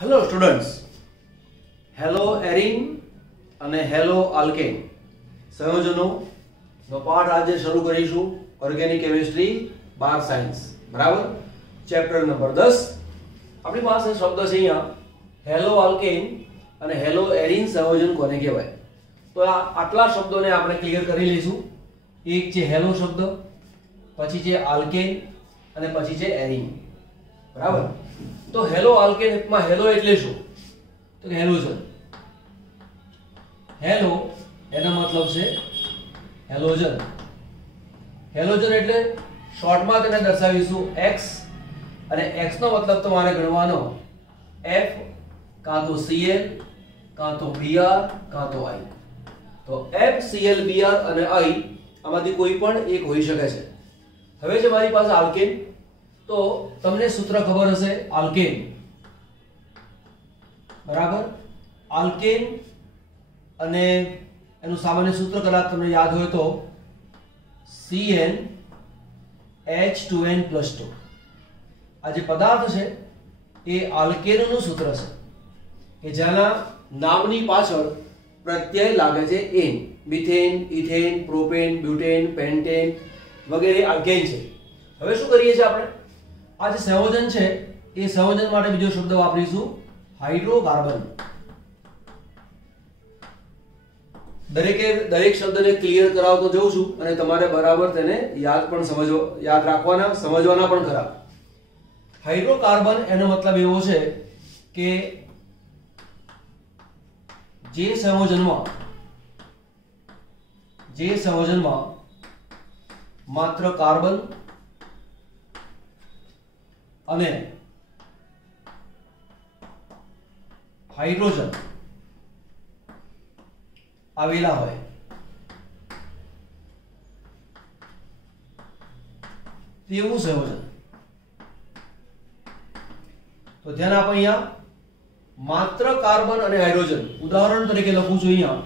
Hello students, hello arene અને hello alkane સંયોજનોનો પાઠ આજે શરૂ કરીશું. ઓર્ગેનિક કેમિસ્ટ્રી 12 સાયન્સ, બરાબર. Chapter number 10. આપણી પાસે શબ્દ છે અહીંયા હેલો આલ્કેન અને હેલો એરિન સંયોજન કોને કહેવાય. તો આટલા શબ્દોને આપણે ક્લિયર કરી લઈશું. એક છે હેલો શબ્દ, પછી છે આલ્કેન અને પછી છે એરિન, બરાબર. તો હેલો આલ્કેન માં હેલો એટલે શું? તો હેલોજન. હેલો એનો મતલબ છે હેલોજન. હેલોજન એટલે શોર્ટમાં તેને દર્શાવીશું x, અને x નો મતલબ તમારે ગણવાનો F કાં તો Cl કાં તો Br કાં તો I. તો F, Cl, Br અને I આમાંથી કોઈ પણ એક હોઈ શકે છે. હવે છે મારી પાસે આલ્કેન. તો તમને સૂત્ર ખબર હશે આલ્કેન, બરાબર. આલ્કેન અને એનું સામાન્ય સૂત્ર કદાચ તમને યાદ હોય તો CnH2n+2. આ જે પદાર્થ છે એ આલ્કેનનું સૂત્ર છે કે જેના નામની પાછળ પ્રત્યય લાગે છે ane. Methane, ethane, propane, butane, pentane વગેરે આલ્કેન છે. હવે શું કરીએ છીએ આપણે? આ જે સંયોજન છે એ સંયોજન માટે બીજો શબ્દ વાપરીશું હાઇડ્રોકાર્બન. દરેક શબ્દને ક્લિયર કરાવતો જઉં છું અને તમારે બરાબર તેને યાદ રાખવાના, સમજવાના પણ ખરા. હાઇડ્રોકાર્બન એનો મતલબ એવો છે કે જે સંયોજનમાં માત્ર કાર્બન અને હાઇડ્રોજન આવેલા હોય તેવું સંયોજન. તો ધ્યાન આપો, અહીંયા માત્ર કાર્બન અને હાઇડ્રોજન. ઉદાહરણ તરીકે લખું છું, અહીંયા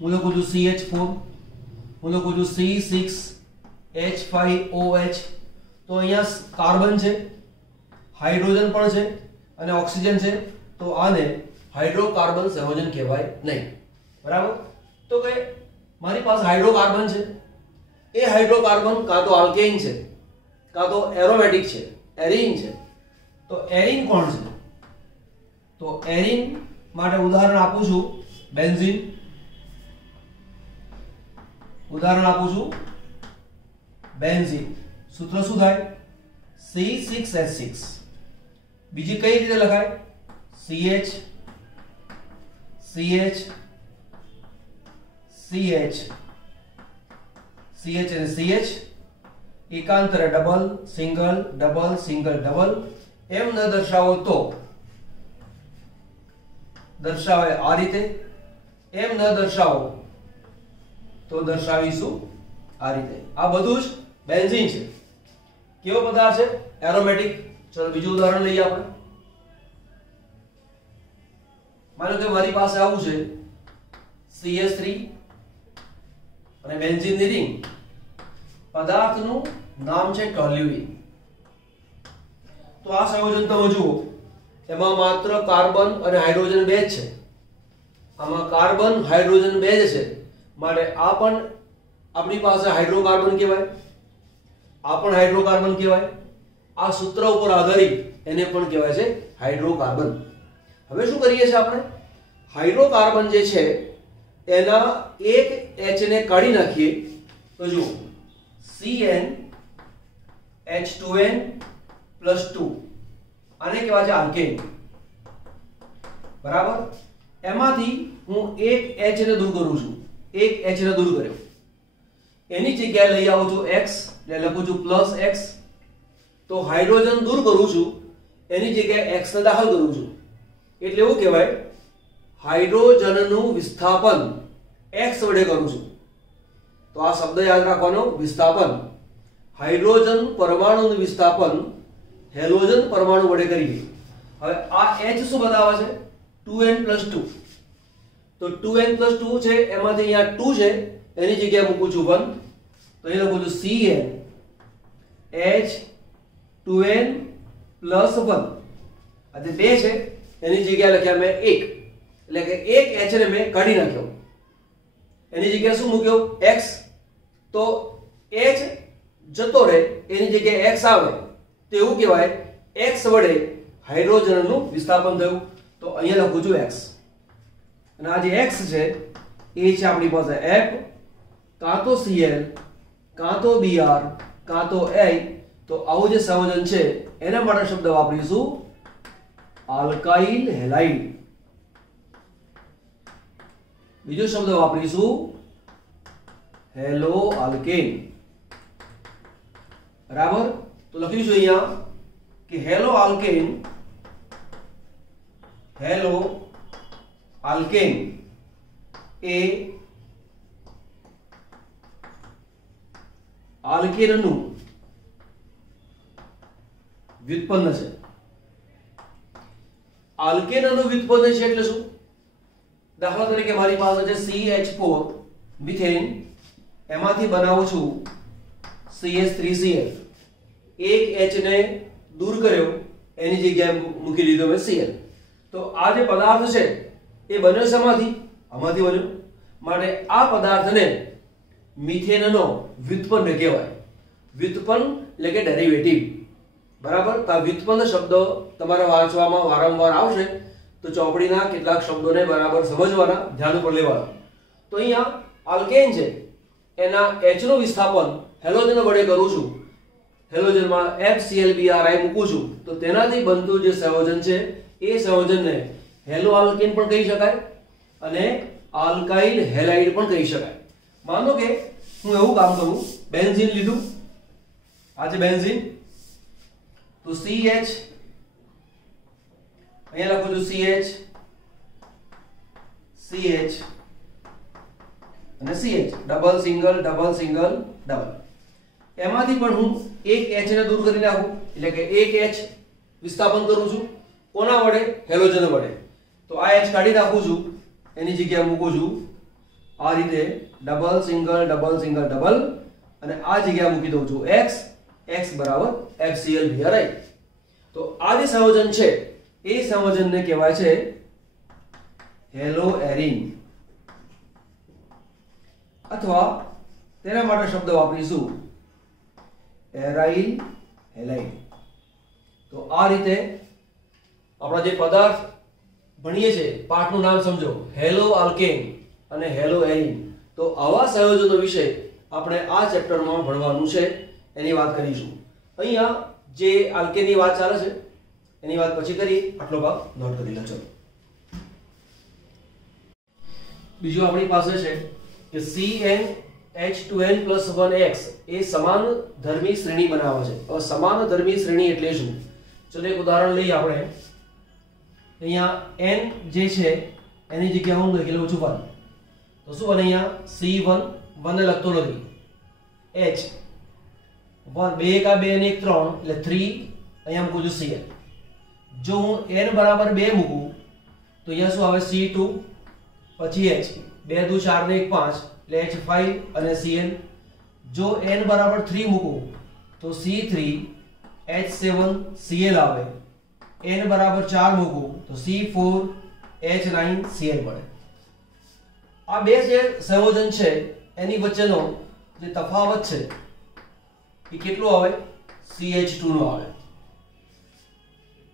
હું લખું છું CH4, હું લખું છું C6H5OH. તો અહીંયા કાર્બન છે, હાઇડ્રોજન પણ છે અને ઓક્સિજન છે. તો આને હાઇડ્રોકાર્બન સંયોજન કહેવાય નહીં, બરાબર. તો કે મારી પાસે હાઇડ્રોકાર્બન છે, એ હાઇડ્રોકાર્બન કાં તો આલ્કેન છે કાં તો એરોમેટિક છે, એરિન છે. તો એરિન કોણ છે? તો એરિન માટે ઉદાહરણ આપું છું બેન્ઝીન. ઉદાહરણ આપું છું બેન્ઝીન. સૂત્ર શું થાય? C6H6. બીજી કઈ રીતે લખાય? CH CH CH CH અને CH એકાંતરે double, single, double, single, double. એમ ન દર્શાવો તો દર્શાવે આ રીતે. એમ ન દર્શાવો તો દર્શાવીશું આ રીતે. આ બધું જ બેન્ઝીન છે. કેવો પદાર્થ છે? એરોમેટિક. ચલો બીજું ઉદાહરણ લઈએ આપણે. માનો કે મારી પાસે આવું છે CH3 અને બેન્ઝીનની રિંગ. પદાર્થનું નામ છે ટોલ્યુઇન. તો આ સંયોજન તમે જુઓ, એમાં માત્ર કાર્બન અને હાઇડ્રોજન બે જ છે. આમાં કાર્બન હાઇડ્રોજન બે જ છે, માટે આ પણ આપણી પાસે હાઇડ્રોકાર્બન કહેવાય, આ પણ હાઇડ્રોકાર્બન કહેવાય. આ સૂત્ર ઉપર આધારિત એને પણ કહેવાય છે હાઇડ્રોકાર્બન. હવે શું કરીએ છીએ આપણે? હાઇડ્રોકાર્બન જે છે એના એક H ને કાઢી નાખીએ. તો જુઓ CnH2n+2. આને કહેવાય છે આલ્કેન, બરાબર. એમાંથી હું એક H ને દૂર કરું છું. એક H ને દૂર કર્યો, એની જગ્યાએ લઈ આવું છું X, એટલે લખું છું +X. તો હાઇડ્રોજન દૂર કરું છું, એની જગ્યાએ X ને દાખલ કરું છું. એટલે એવું કહેવાય હાઇડ્રોજનનું વિસ્થાપન X વડે કરું છું. તો આ શબ્દ યાદ રાખવાનો, વિસ્થાપન. હાઇડ્રોજન પરમાણુનું વિસ્થાપન હેલોજન પરમાણુ વડે કરીએ. હવે આ H શું બતાવે છે? 2n+2. તો 2n+2 છે, એમાંથી અહીંયા 2 છે, એની જગ્યાએ મૂકું છું 1. તો અહીં લખું છું CnH2n+1. આ જે 2 છે એની જગ્યાએ લખ્યા મેં 1, એટલે કે એક H ને મેં કાઢી નાખ્યો. એની જગ્યાએ શું મૂક્યો? X. તો H જતો રહે એની જગ્યાએ X આવે તો એવું કહેવાય X વડે હાઇડ્રોજનનું વિસ્થાપન થયું. તો અહીંયા લખું છું X. અને આ જે X છે એ છે આપણી પાસે F, કાં તો Cl, કાં તો Br, કાં તો A. તો આવું જે સંયોજન છે એના માટે શબ્દ વાપરીશું આલ્કાઇલ હેલાઇડ. બીજો શબ્દ વાપરીશું હેલો આલ્કેન. બરાબર? તો લખીશું અહીંયા કે હેલો આલ્કેન એ આલ્કેનનું વ્યુત્પન્ન છે. આલ્કેનનું વ્યુત્પન્ન છે એટલે શું? દાખલા તરીકે મારી પાસે છે CH4 મિથેન, એમાંથી બનાવું છું CH3Cl. એક H ને દૂર કર્યો એની જગ્યાએ મૂકી દીધો મેં Cl. તો આ જે પદાર્થ છે એ બન્યો શેમાંથી? આમાંથી બન્યો. માટે આ પદાર્થને મિથેનનો વ્યુત્પન્ન કહેવાય. વ્યુત્પન્ન એટલે કે ડેરિવેટિવ. બરાબર? તો આ વ્યુત્પન્ન શબ્દ તમારે વાંચવામાં વારંવાર આવશે તો ચોપડીના કેટલાક શબ્દોને બરાબર સમજવાના, ધ્યાન ઉપર લેવાના. તો અહીંયા આલ્કેન છે એના H નું વિસ્થાપન હેલોજન વડે કરું છું. હેલોજનમાં FClBr મૂકું છું તો તેનાથી બનતું જે સંયોજન છે એ સંયોજનને હેલો આલ્કેન પણ કહી શકાય અને આલ્કાઇલ હેલાઇડ પણ કહી શકાય. માનો કે હું એવું કામ કરું, બેન્ઝીન લીધું, આ છે બેન્ઝીન, તો CH અહીંયા લખું છું CH અને CH, double single double single double. એમાંથી પણ હું એક H ને દૂર કરી નાખું એટલે કે એક H વિસ્થાપન કરું છું. કોના વડે? હેલોજન વડે. તો આ H કાઢી નાખું છું, એની જગ્યાએ મૂકું છું આ રીતે double single double single double અને આ જગ્યાએ મૂકી દઉં છું X. X બરાબર FClBr. તો આ જે સંયોજન છે એ સંયોજનને કહેવાય છે હેલો એરિન, અથવા તેના માટે શબ્દ વાપરીશું એરાઇલ હેલાઇડ. તો આ રીતે આપણા જે પદાર્થ ભણીએ છે પાઠનું નામ સમજો, હેલો આલ્કેન અને હેલો એરિન. તો આવા સંયોજનો વિશે આપણે આ ચેપ્ટરમાં ભણવાનું છે, એની વાત કરીશું. અહીંયા જે આલ્કેનની વાત ચાલે છે એની વાત પછી કરી, આટલો ભાગ નોટ કરી લો. ચલો બીજું આપણી પાસે છે કે CnH2n+1x એ સમાન ધર્મી શ્રેણી બનાવે છે. હવે સમાન ધર્મી શ્રેણી એટલે શું? ચલો એક ઉદાહરણ લઈએ આપણે. અહીંયા n જે છે એની જગ્યાએ હું લખી લઉં છું 1. તો શું બને અહીંયા? C1 1 ને લખતો નથી, H 1 2 1 2 અને 1 3 એટલે 3 અહીંયા મૂકું છું Cl. જો હું n બરાબર 2 મૂકું તો અહીંયા શું આવે? C2 પછી H 2 2 4 ને 1 5 એટલે H5 અને Cl. જો n બરાબર 3 મૂકું તો C3 H7 Cl આવે. n બરાબર 4 મૂકું તો C4 H9 Cl મળે. આ બે જે સંયોજન છે એની વચ્ચેનો જે તફાવત છે એ કેટલો આવે? CH2 નો આવે.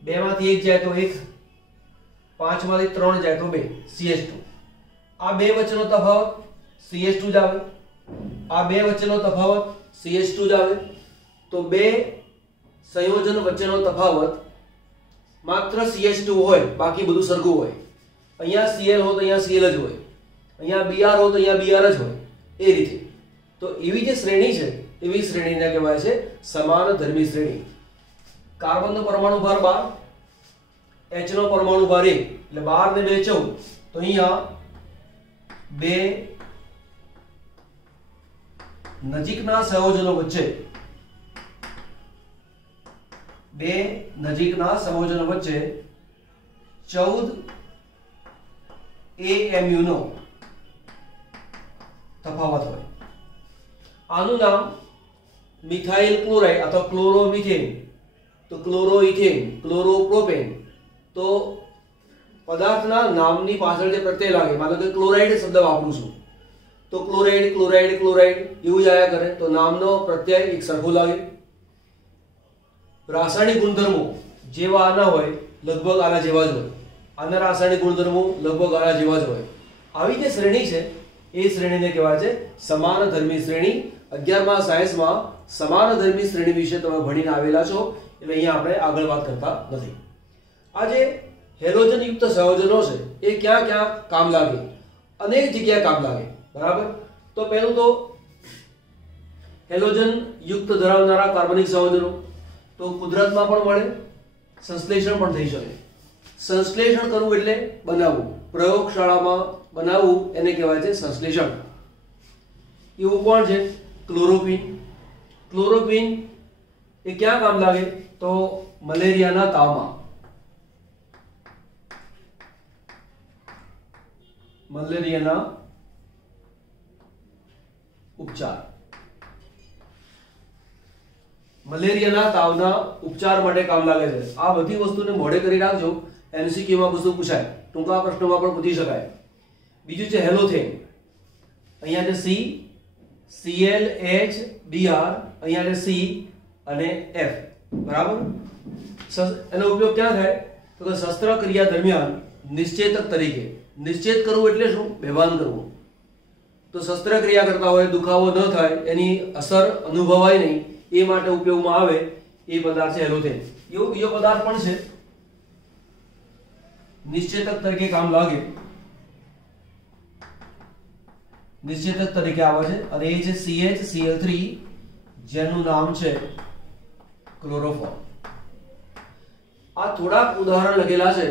2 માંથી 1 જાય તો 1, 5 માંથી 3 જાય તો 2, CH2. આ બે વચ્ચેનો તફાવત CH2 જ આવે. આ બે વચ્ચેનો તફાવત CH2 જ આવે. તો બે સંયોજન વચ્ચેનો તફાવત માત્ર CH2 હોય, બાકી બધું સરખું હોય. અહીંયા Cl હોય તો અહીંયા Cl જ હોય, અહીંયા Br હોય તો અહીંયા Br જ હોય, એ રીતે. તો એવી જે શ્રેણી છે એવી શ્રેણીને કહેવાય છે સમાન ધર્મી શ્રેણી. કાર્બનનો પરમાણુ ભાર 12, H નો પરમાણુ ભાર 1 એટલે 12 ને 2 14. તો અહીંયા બે નજીકના સંયોજનો વચ્ચે $14 AMU નો તફાવત હોય. આનું નામ મિથાઇલ ક્લોરાઇડ અથવા ક્લોરોમિથેન, તો ક્લોરોઇથેન, ક્લોરોપ્રોપેન. તો પદાર્થના નામની પાછળ જે પ્રત્યય લાગે, માનો કે ક્લોરાઇડ શબ્દ વાપરું છું તો ક્લોરાઇડ ક્લોરાઇડ ક્લોરાઇડ એવું જ આયા કરે તો નામનો પ્રત્યય એક સરખો લાગે. રાસાયણિક ગુણધર્મો જેવા આના હોય લગભગ આના જેવા જ હોય, આના રાસાયણિક ગુણધર્મો લગભગ આના જેવા જ હોય. આવી જે શ્રેણી છે એ શ્રેણીને કહેવાય છે સમાનધર્મી શ્રેણી. 11મા સાયન્સમાં સમાનધર્મી શ્રેણી વિશે તમે ભણીને આવેલા છો એટલે અહીંયા આપણે આગળ વાત કરતા નથી. આ જે હેલોજન યુક્ત સંયોજનો છે એ ક્યાં ક્યાં કામ લાગે? અનેક જગ્યાએ કામ લાગે, બરાબર. તો પહેલું તો હેલોજન યુક્ત ધરાવનારા કાર્બનિક સંયોજનો તો કુદરતમાં પણ મળે, સંશ્લેષણ પણ થઈ શકે. સંશ્લેષણ કરવું એટલે બનાવવું, પ્રયોગશાળામાં બનાવવું એને કહેવાય છે સંશ્લેષણ. એવું કોણ છે? ક્લોરોક્વિન. ક્લોરોક્વિન એ ક્યાં કામ લાગે? તો મલેરિયાના તાવમાં. મલેરિયાના ઉપચાર, મલેરિયાના તાવના ઉપચાર માટે કામ લાગે છે. આ બધી વસ્તુને મોઢે કરી રાખજો, એમસીક્યુ માં પૂછતું પૂછાય, ટૂંકા પ્રશ્નોમાં પણ પૂછી શકાય. બીજું છે હેલોથેન. અહીંયા છે C, Cl, H, Br, અહીંયા છે C અને F, બરાબર. એનો ઉપયોગ ક્યાં થાય? તો કે શસ્ત્રક્રિયા દરમિયાન નિશ્ચેતક તરીકે. નિશ્ચેત કરવું એટલે શું? બેભાન કરવું. તો શસ્ત્રક્રિયા કરતા હોય દુખાવો ન થાય, એની અસર અનુભવાય નહીં, એ માટે ઉપયોગમાં આવે એ પદાર્થ છે હેલોથેન. એવો બીજો પદાર્થ પણ છે નિશ્ચેતક તરીકે કામ લાગે, નિશ્ચેતક તરીકે આવે છે અને એ છે CHCl3 જેનું નામ છે ક્લોરોફોર્મ. આ થોડાક ઉદાહરણ લખેલા છે.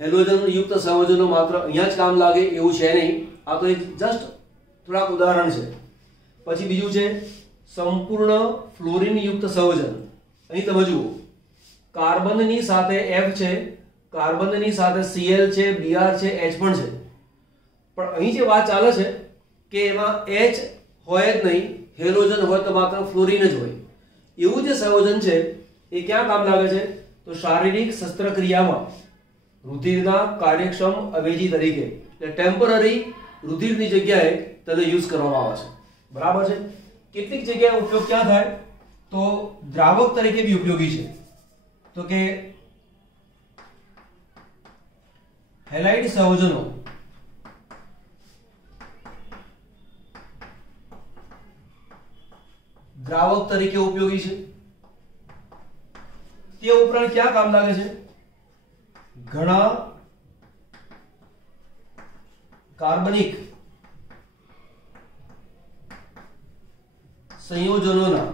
હેલોજન યુક્ત સંયોજનો માત્ર અહીંયા જ કામ લાગે એવું છે નહીં, આ તો એક જસ્ટ થોડાક ઉદાહરણ છે. પછી બીજું છે સંપૂર્ણ ફ્લોરીન યુક્ત સંયોજન. અહીં તમે જુઓ કાર્બનની સાથે F છે, કાર્બનની સાથે Cl છે, Br છે, H પણ છે. પણ અહીં જે વાત ચાલે છે કે એમાં H હોય જ નહીં, હેલોજન હોય તો માત્ર ફ્લોરીન જ હોય. એવું જે સંયોજન છે એ ક્યાં કામ લાગે છે? તો શારીરિક શસ્ત્રક્રિયામાં રુધિરના કાર્યક્ષમ અવેજી તરીકે, એટલે ટેમ્પરરી રુધિરની જગ્યાએ તેને યુઝ કરવામાં આવે છે, બરાબર છે. કેટલીક જગ્યાએ ઉપયોગ ક્યાં થાય? તો દ્રાવક તરીકે બી ઉપયોગી છે. તો કે હેલાઇડ સંયોજનો દ્રાવક તરીકે ઉપયોગી છે. તે ઉપરાંત ક્યાં કામ લાગે છે? ઘણા કાર્બનિક સંયોજનોના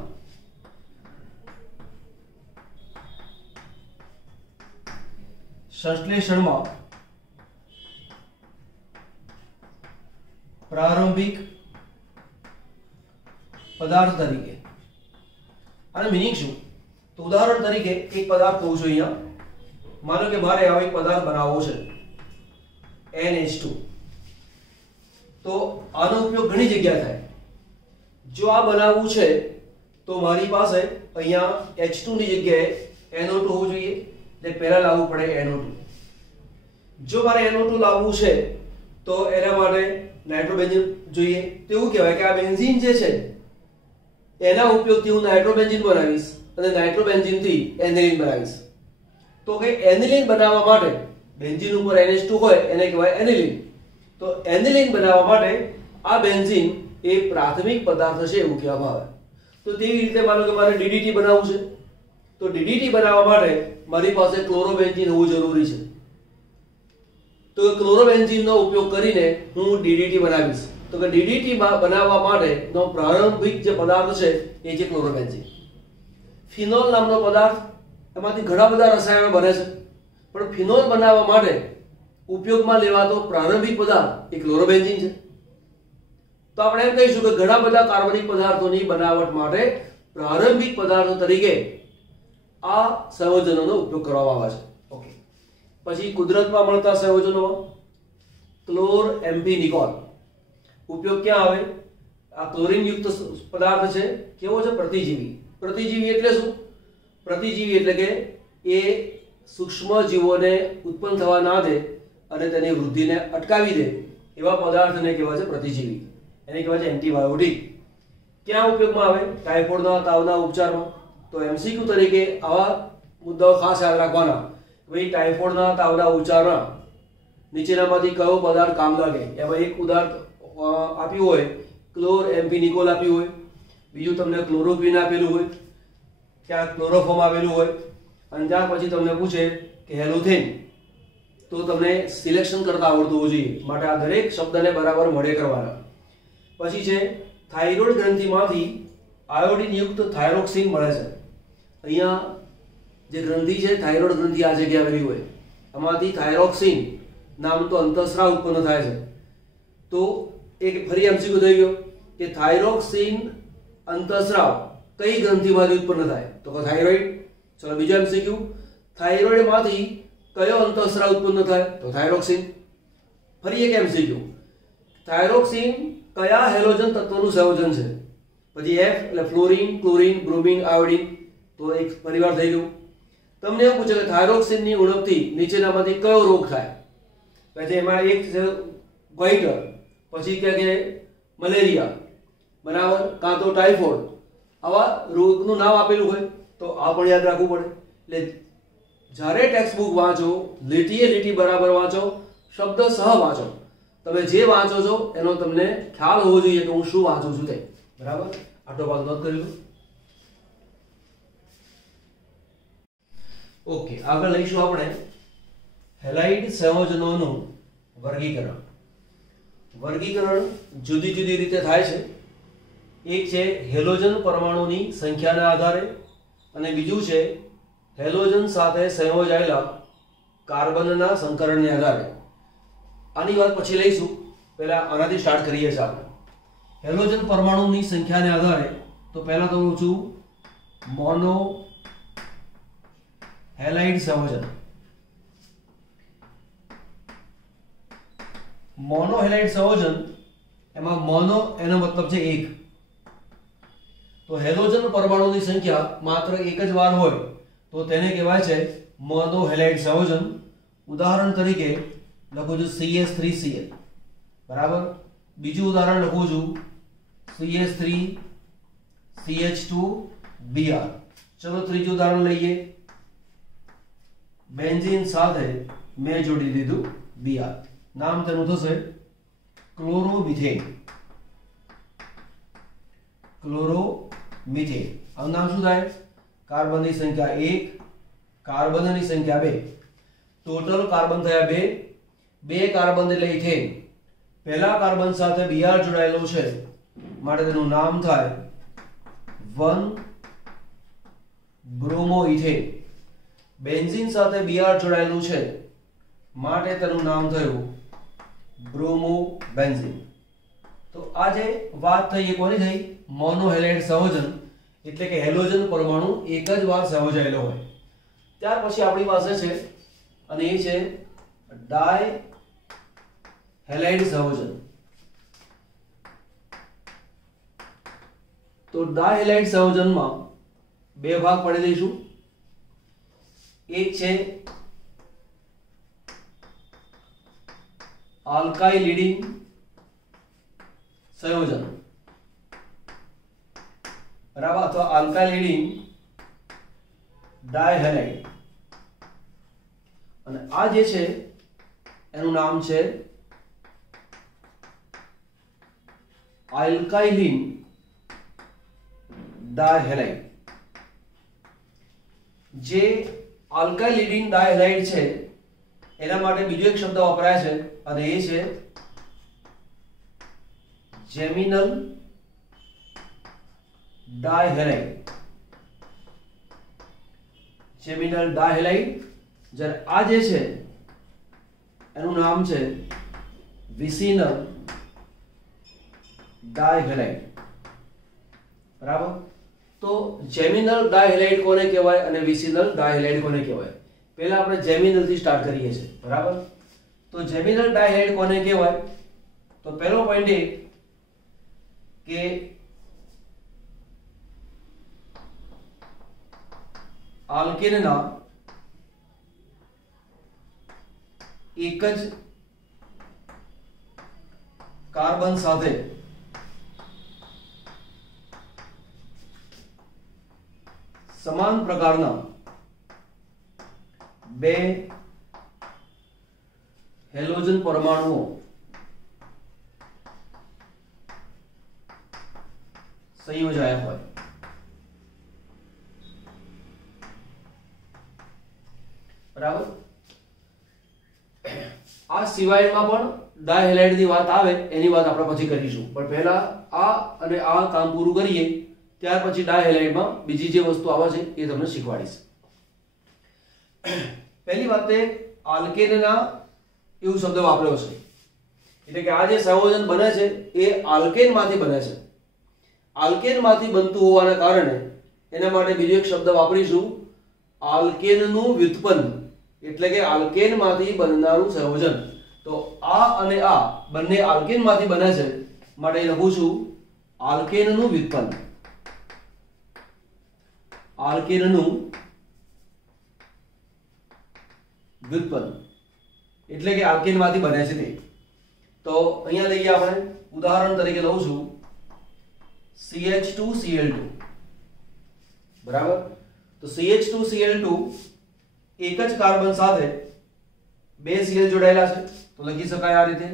સંશ્લેષણમાં પ્રારંભિક પદાર્થ તરીકે. આનો મિનિંગ શું? તો ઉદાહરણ તરીકે એક પદાર્થ કહું છું અહીંયા, માનો કે મારે આવો એક પદાર્થ બનાવવો છે NH2. તો આનો ઉપયોગ ઘણી જગ્યાએ થાય. જો આ બનાવવું છે તો મારી પાસે અહીંયા H2 ની જગ્યાએ NO2 હોવું જોઈએ, એટલે પહેલા લાવવું પડે NO2. જો મારે NO2 લાવવું છે તો એના માટે નાઇટ્રોબેન્ઝીન જોઈએ. તો એવું કહેવાય કે આ બેન્ઝીન જે છે એના ઉપયોગથી હું નાઇટ્રોબેન્ઝીન બનાવીશ અને નાઇટ્રોબેન્ઝીન થી એનિલીન બનાવીશ. તો કે એનિલીન બનાવવા માટે બેન્ઝીન ઉપર NH2 હોય એને કહેવાય એનિલીન. તો એનિલીન બનાવવા માટે આ બેન્ઝીન એ પ્રાથમિક પદાર્થ છે એવું કહેવામાં આવે. તો તેવી રીતે માનો કે મારે DDT બનાવવું છે તો DDT બનાવવા માટે મારી પાસે ક્લોરોબેન્ઝીન હોવું જરૂરી છે. તો ક્લોરોબેન્ઝીનનો ઉપયોગ કરીને હું DDT બનાવીશ. તો કે DDT બનાવવા માટેનો પ્રારંભિક જે પદાર્થ છે એ છે ક્લોરોબેન્ઝીન. ફિનોલ નામનો પદાર્થ, એમાંથી ઘણા બધા રસાયણો બને છે, પણ ફિનોલ બનાવવા માટે ઉપયોગમાં લેવાતો પ્રારંભિક પદાર્થ એ ક્લોરોબેન્ઝીન છે. તો આપણે એમ કહીશું કે ઘણા બધા કાર્બનિક પદાર્થોની બનાવટ માટે પ્રારંભિક પદાર્થો તરીકે આ સંયોજનોનો ઉપયોગ કરવામાં આવે છે. ઓકે. પછી કુદરતમાં મળતા સંયોજનોમાં ક્લોરએમ્ફિનિકોલ ઉપયોગ ક્યાં આવે? આ ક્લોરીન યુક્ત પદાર્થ છે, કેવો છે? પ્રતિજીવી. પ્રતિજીવી એટલે શું? પ્રતિજીવી એટલે કે એ સૂક્ષ્મ જીવોને ઉત્પન્ન થવા ના દે અને તેની વૃદ્ધિને અટકાવી દે એવા પદાર્થને કહેવાય છે પ્રતિજીવી. એને કહેવાય છે એન્ટીબાયોટિક. ક્યાં ઉપયોગમાં આવે? ટાઇફોઇડના તાવના ઉપચારમાં. તો એમસીક્યુ તરીકે આવા મુદ્દાઓ ખાસ યાદ રાખવાના. ભાઈ ટાઇફોઇડના તાવના ઉપચારમાં નીચેનામાંથી કયો પદાર્થ કામ લાગે? એમાં એક ઉદાહરણ આપ્યું હોય ક્લોરએમ્ફિનિકોલ આપ્યું હોય, બીજું તમને ક્લોરોક્વિન આપેલું હોય, ક્યાંક ક્લોરોફોર્મ આવેલું હોય, અને ત્યાર પછી તમને પૂછે કે હેલોથેન. તો તમને સિલેક્શન કરતા આવડતું હોવું જોઈએ, માટે આ દરેક શબ્દને બરાબર મળે કરવાના. પછી છે થાઇરોઇડ ગ્રંથિમાંથી આયોડિન યુક્ત થાઇરોક્સિન મળે છે. અહીંયા જે ગ્રંથિ છે થાઇરોઇડ ગ્રંથિ આ જગ્યાએ આવેલી હોય, આમાંથી થાઇરોક્સિન નામનો અંતઃસ્રાવ ઉત્પન્ન થાય છે. તો એક ફરી એમસીક્યુ થઈ ગયો કે થાઇરોક્સિન અંતઃસ્રાવ કઈ ગ્રંથિમાંથી ઉત્પન્ન થાય? તો કે થાઇરોઇડ. ચલો બીજો એમસીક્યુ, થાઇરોઇડમાંથી કયો અંતઃસ્રાવ ઉત્પન્ન થાય? તો થાઇરોક્સિન. ફરી એક એમસીક્યુ, થાઇરોક્સિન કયા હેલોજન તત્વનું સંયોજન છે? પછી F એટલે ફ્લોરિન, ક્લોરિન, બ્રોમિન, આયોડિન. તો એક પરિવાર થઈ ગયું. તમને એવું પૂછે કે થાઇરોક્સિનની ઉણપથી નીચેનામાંથી કયો રોગ થાય? પછી એમાં એક છે ગોઈટર, પછી કે મલેરિયા, બરાબર, કાં તો ટાઇફોઇડ. આવા રોગનું નામ આપેલું હોય તો આ પણ યાદ રાખવું પડે. એટલે જ્યારે ટેક્સ્ટ બુક વાંચો, લીટીએ લીટી બરાબર વાંચો, શબ્દ સહ વાંચો. તમે જે વાંચો છો એનો તમને ખ્યાલ હોવો જોઈએ કે હું શું વાંચું છું તે. બરાબર, આટલો ભાગ નોંધ કરી લો. ઓકે, આગળ લઈશું આપણે હેલાઇડ સંયોજનોનું વર્ગીકરણ. વર્ગીકરણ જુદી જુદી રીતે થાય છે. એક છે હેલોજન પરમાણુની સંખ્યાના આધારે, અને બીજું છે હેલોજન સાથે સંયોજાયેલા કાર્બનના સંકરણને આધારે. આની વાત પછી લઈશું, પહેલા આનાથી સ્ટાર્ટ કરીએ છીએ આપણે. હેલોજન પરમાણુની સંખ્યાને આધારે તો પહેલા તો હું છું મોનો હેલાઇડ સંયોજન. મોનો હેલાઇડ સંયોજન, એમાં મોનો એનો મતલબ છે એક. તો હેલોજન પરમાણુની સંખ્યા માત્ર એક જ વાર હોય તો તેને કહેવાય છે મોનો હેલાઇડ સંયોજન. ઉદાહરણ તરીકે લખું છું CH3Cl, બરાબર. બીજું ઉદાહરણ લખું છું CH3CH2Br. ચલો ત્રીજું ઉદાહરણ લઈએ. બેન્ઝીન સાથે મેં જોડી દીધું Br. નામ તેનું થશે ક્લોરોમિથેન. ક્લોરોમિથેન. આનું નામ શું થાય? કાર્બનની સંખ્યા 1, કાર્બનની સંખ્યા 2. ટોટલ કાર્બન થયા 2. 2 કાર્બન એટલે ઇથેન. પહેલા કાર્બન સાથે Br જોડાયેલો છે માટે તેનું નામ થાય 1-bromoethane. બેન્ઝીન સાથે Br જોડાયેલું છે માટે તેનું નામ થયું બ્રોમોબેન્ઝીન. તો આ જે વાત થઈ એ કોની થઈ? મોનોહેલાઇડ સંયોજન, એટલે કે હેલોજન પરમાણુ એક જ વાર સંયોજાયેલો હોય. ત્યાર પછી આપણી પાસે છે અને એ છે ડાયહેલાઇડ સંયોજન. તો ડાયહેલાઇડ સંયોજનમાં બે ભાગ પાડી દઈશું. એક છે આલ્કાઇલ લીડિંગ સંયોજન, બરાબર, અથવા આલ્કાઇલ લીડિંગ ડાયહેલાઇડ. અને આ જે છે એનું નામ છે આલ્કાઇલિન ડાયહેલાઇડ. જે આલ્કાઇલ લીડિંગ ડાયહેલાઇડ છે એના માટે બીજો એક શબ્દ વપરાય છે અને એ છે જેમિનલ ડાયહેલાઇડ. Geminal dihalide. જ્યારે આ જે છે એનું નામ છે વિસિનલ ડાયહેલાઇડ, બરાબર. તો જેમિનલ ડાયહેલાઇડ કોને કહેવાય અને વિસિનલ ડાયહેલાઇડ કોને કહેવાય? પહેલા આપણે જેમિનલ થી સ્ટાર્ટ કરીએ છીએ, બરાબર. તો જેમિનલ ડાયહેલાઇડ કોને કહેવાય? તો પહેલો પોઈન્ટ એ કે આલ્કેનના એક જ કાર્બન સાથે સમાન પ્રકારના બે હેલોજન પરમાણુઓ સંયોજાયા હોય. બરાબર. આ સિવાયમાં પણ ડાયહેલાઇડ ની વાત આવે એની વાત આપણે પછી કરીશું, પણ પહેલા આ અને આ કામ પૂરું કરીએ ત્યાર પછી ડાયહેલાઇડમાં બીજી જે વસ્તુ આવે છે એ તમને શીખવાડીશ. પહેલી વાત એ આલ્કેનના એવું શબ્દ વાપર્યો છે, એટલે કે આ જે સંયોજન બને છે એ આલ્કેનમાંથી બને છે. આલ્કેનમાંથી બનતું હોવાના કારણે એના માટે બીજો એક શબ્દ વાપરીશું, આલ્કેનનું વ્યુત્પન્ન, એટલે કે આલ્કેનમાંથી બનનારું સંયોજન. તો આ અને આ બંને આલ્કેનમાંથી બને છે માટે લખું છું આલ્કેનનું વ્યુત્પન્ન. આલ્કેનનું વ્યુત્પન્ન એટલે કે આલ્કેનમાંથી બને છે તે. તો અહીંયા લઈએ આપણે ઉદાહરણ તરીકે લઉં છું CH2Cl2. બરાબર. તો CH2Cl2 એક જ કાર્બન સાથે બે Cl જોડાયેલા છે, તો લખી શકાય આ રીતે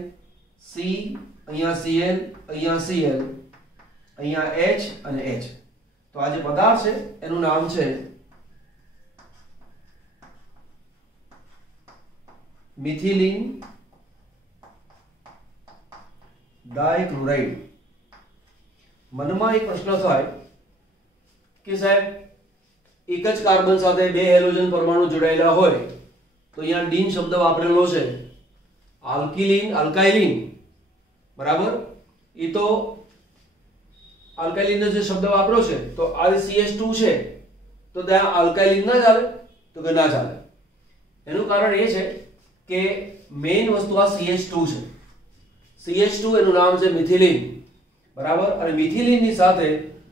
C, અહીંયા Cl, અહીંયા Cl, અહીંયા H અને H. તો આ જે પદાર્થ છે એનું નામ છે મિથિલિન ડાયક્લોરાઇડ. મનમાં એક પ્રશ્ન થાય કે સાહેબ એક જ કાર્બન સાથે બે હેલોજન પરમાણુ જોડાયેલા હોય તો અહીંયા ડીન શબ્દ વાપરેલો છે, આલ્કિલિન, આલ્કાઇલિન. બરાબર. એ તો આલ્કાઇલિન નો જે શબ્દ વાપર્યો છે તો આ CH2 છે તો ત્યાં આલ્કાઇલિન ના ચાલે, તો કે ના ચાલે. એનું કારણ એ છે કે મેઇન વસ્તુ આ CH2 છે. CH2 એનું નામ છે મિથિલિન. બરાબર. અને મિથિલિન ની સાથે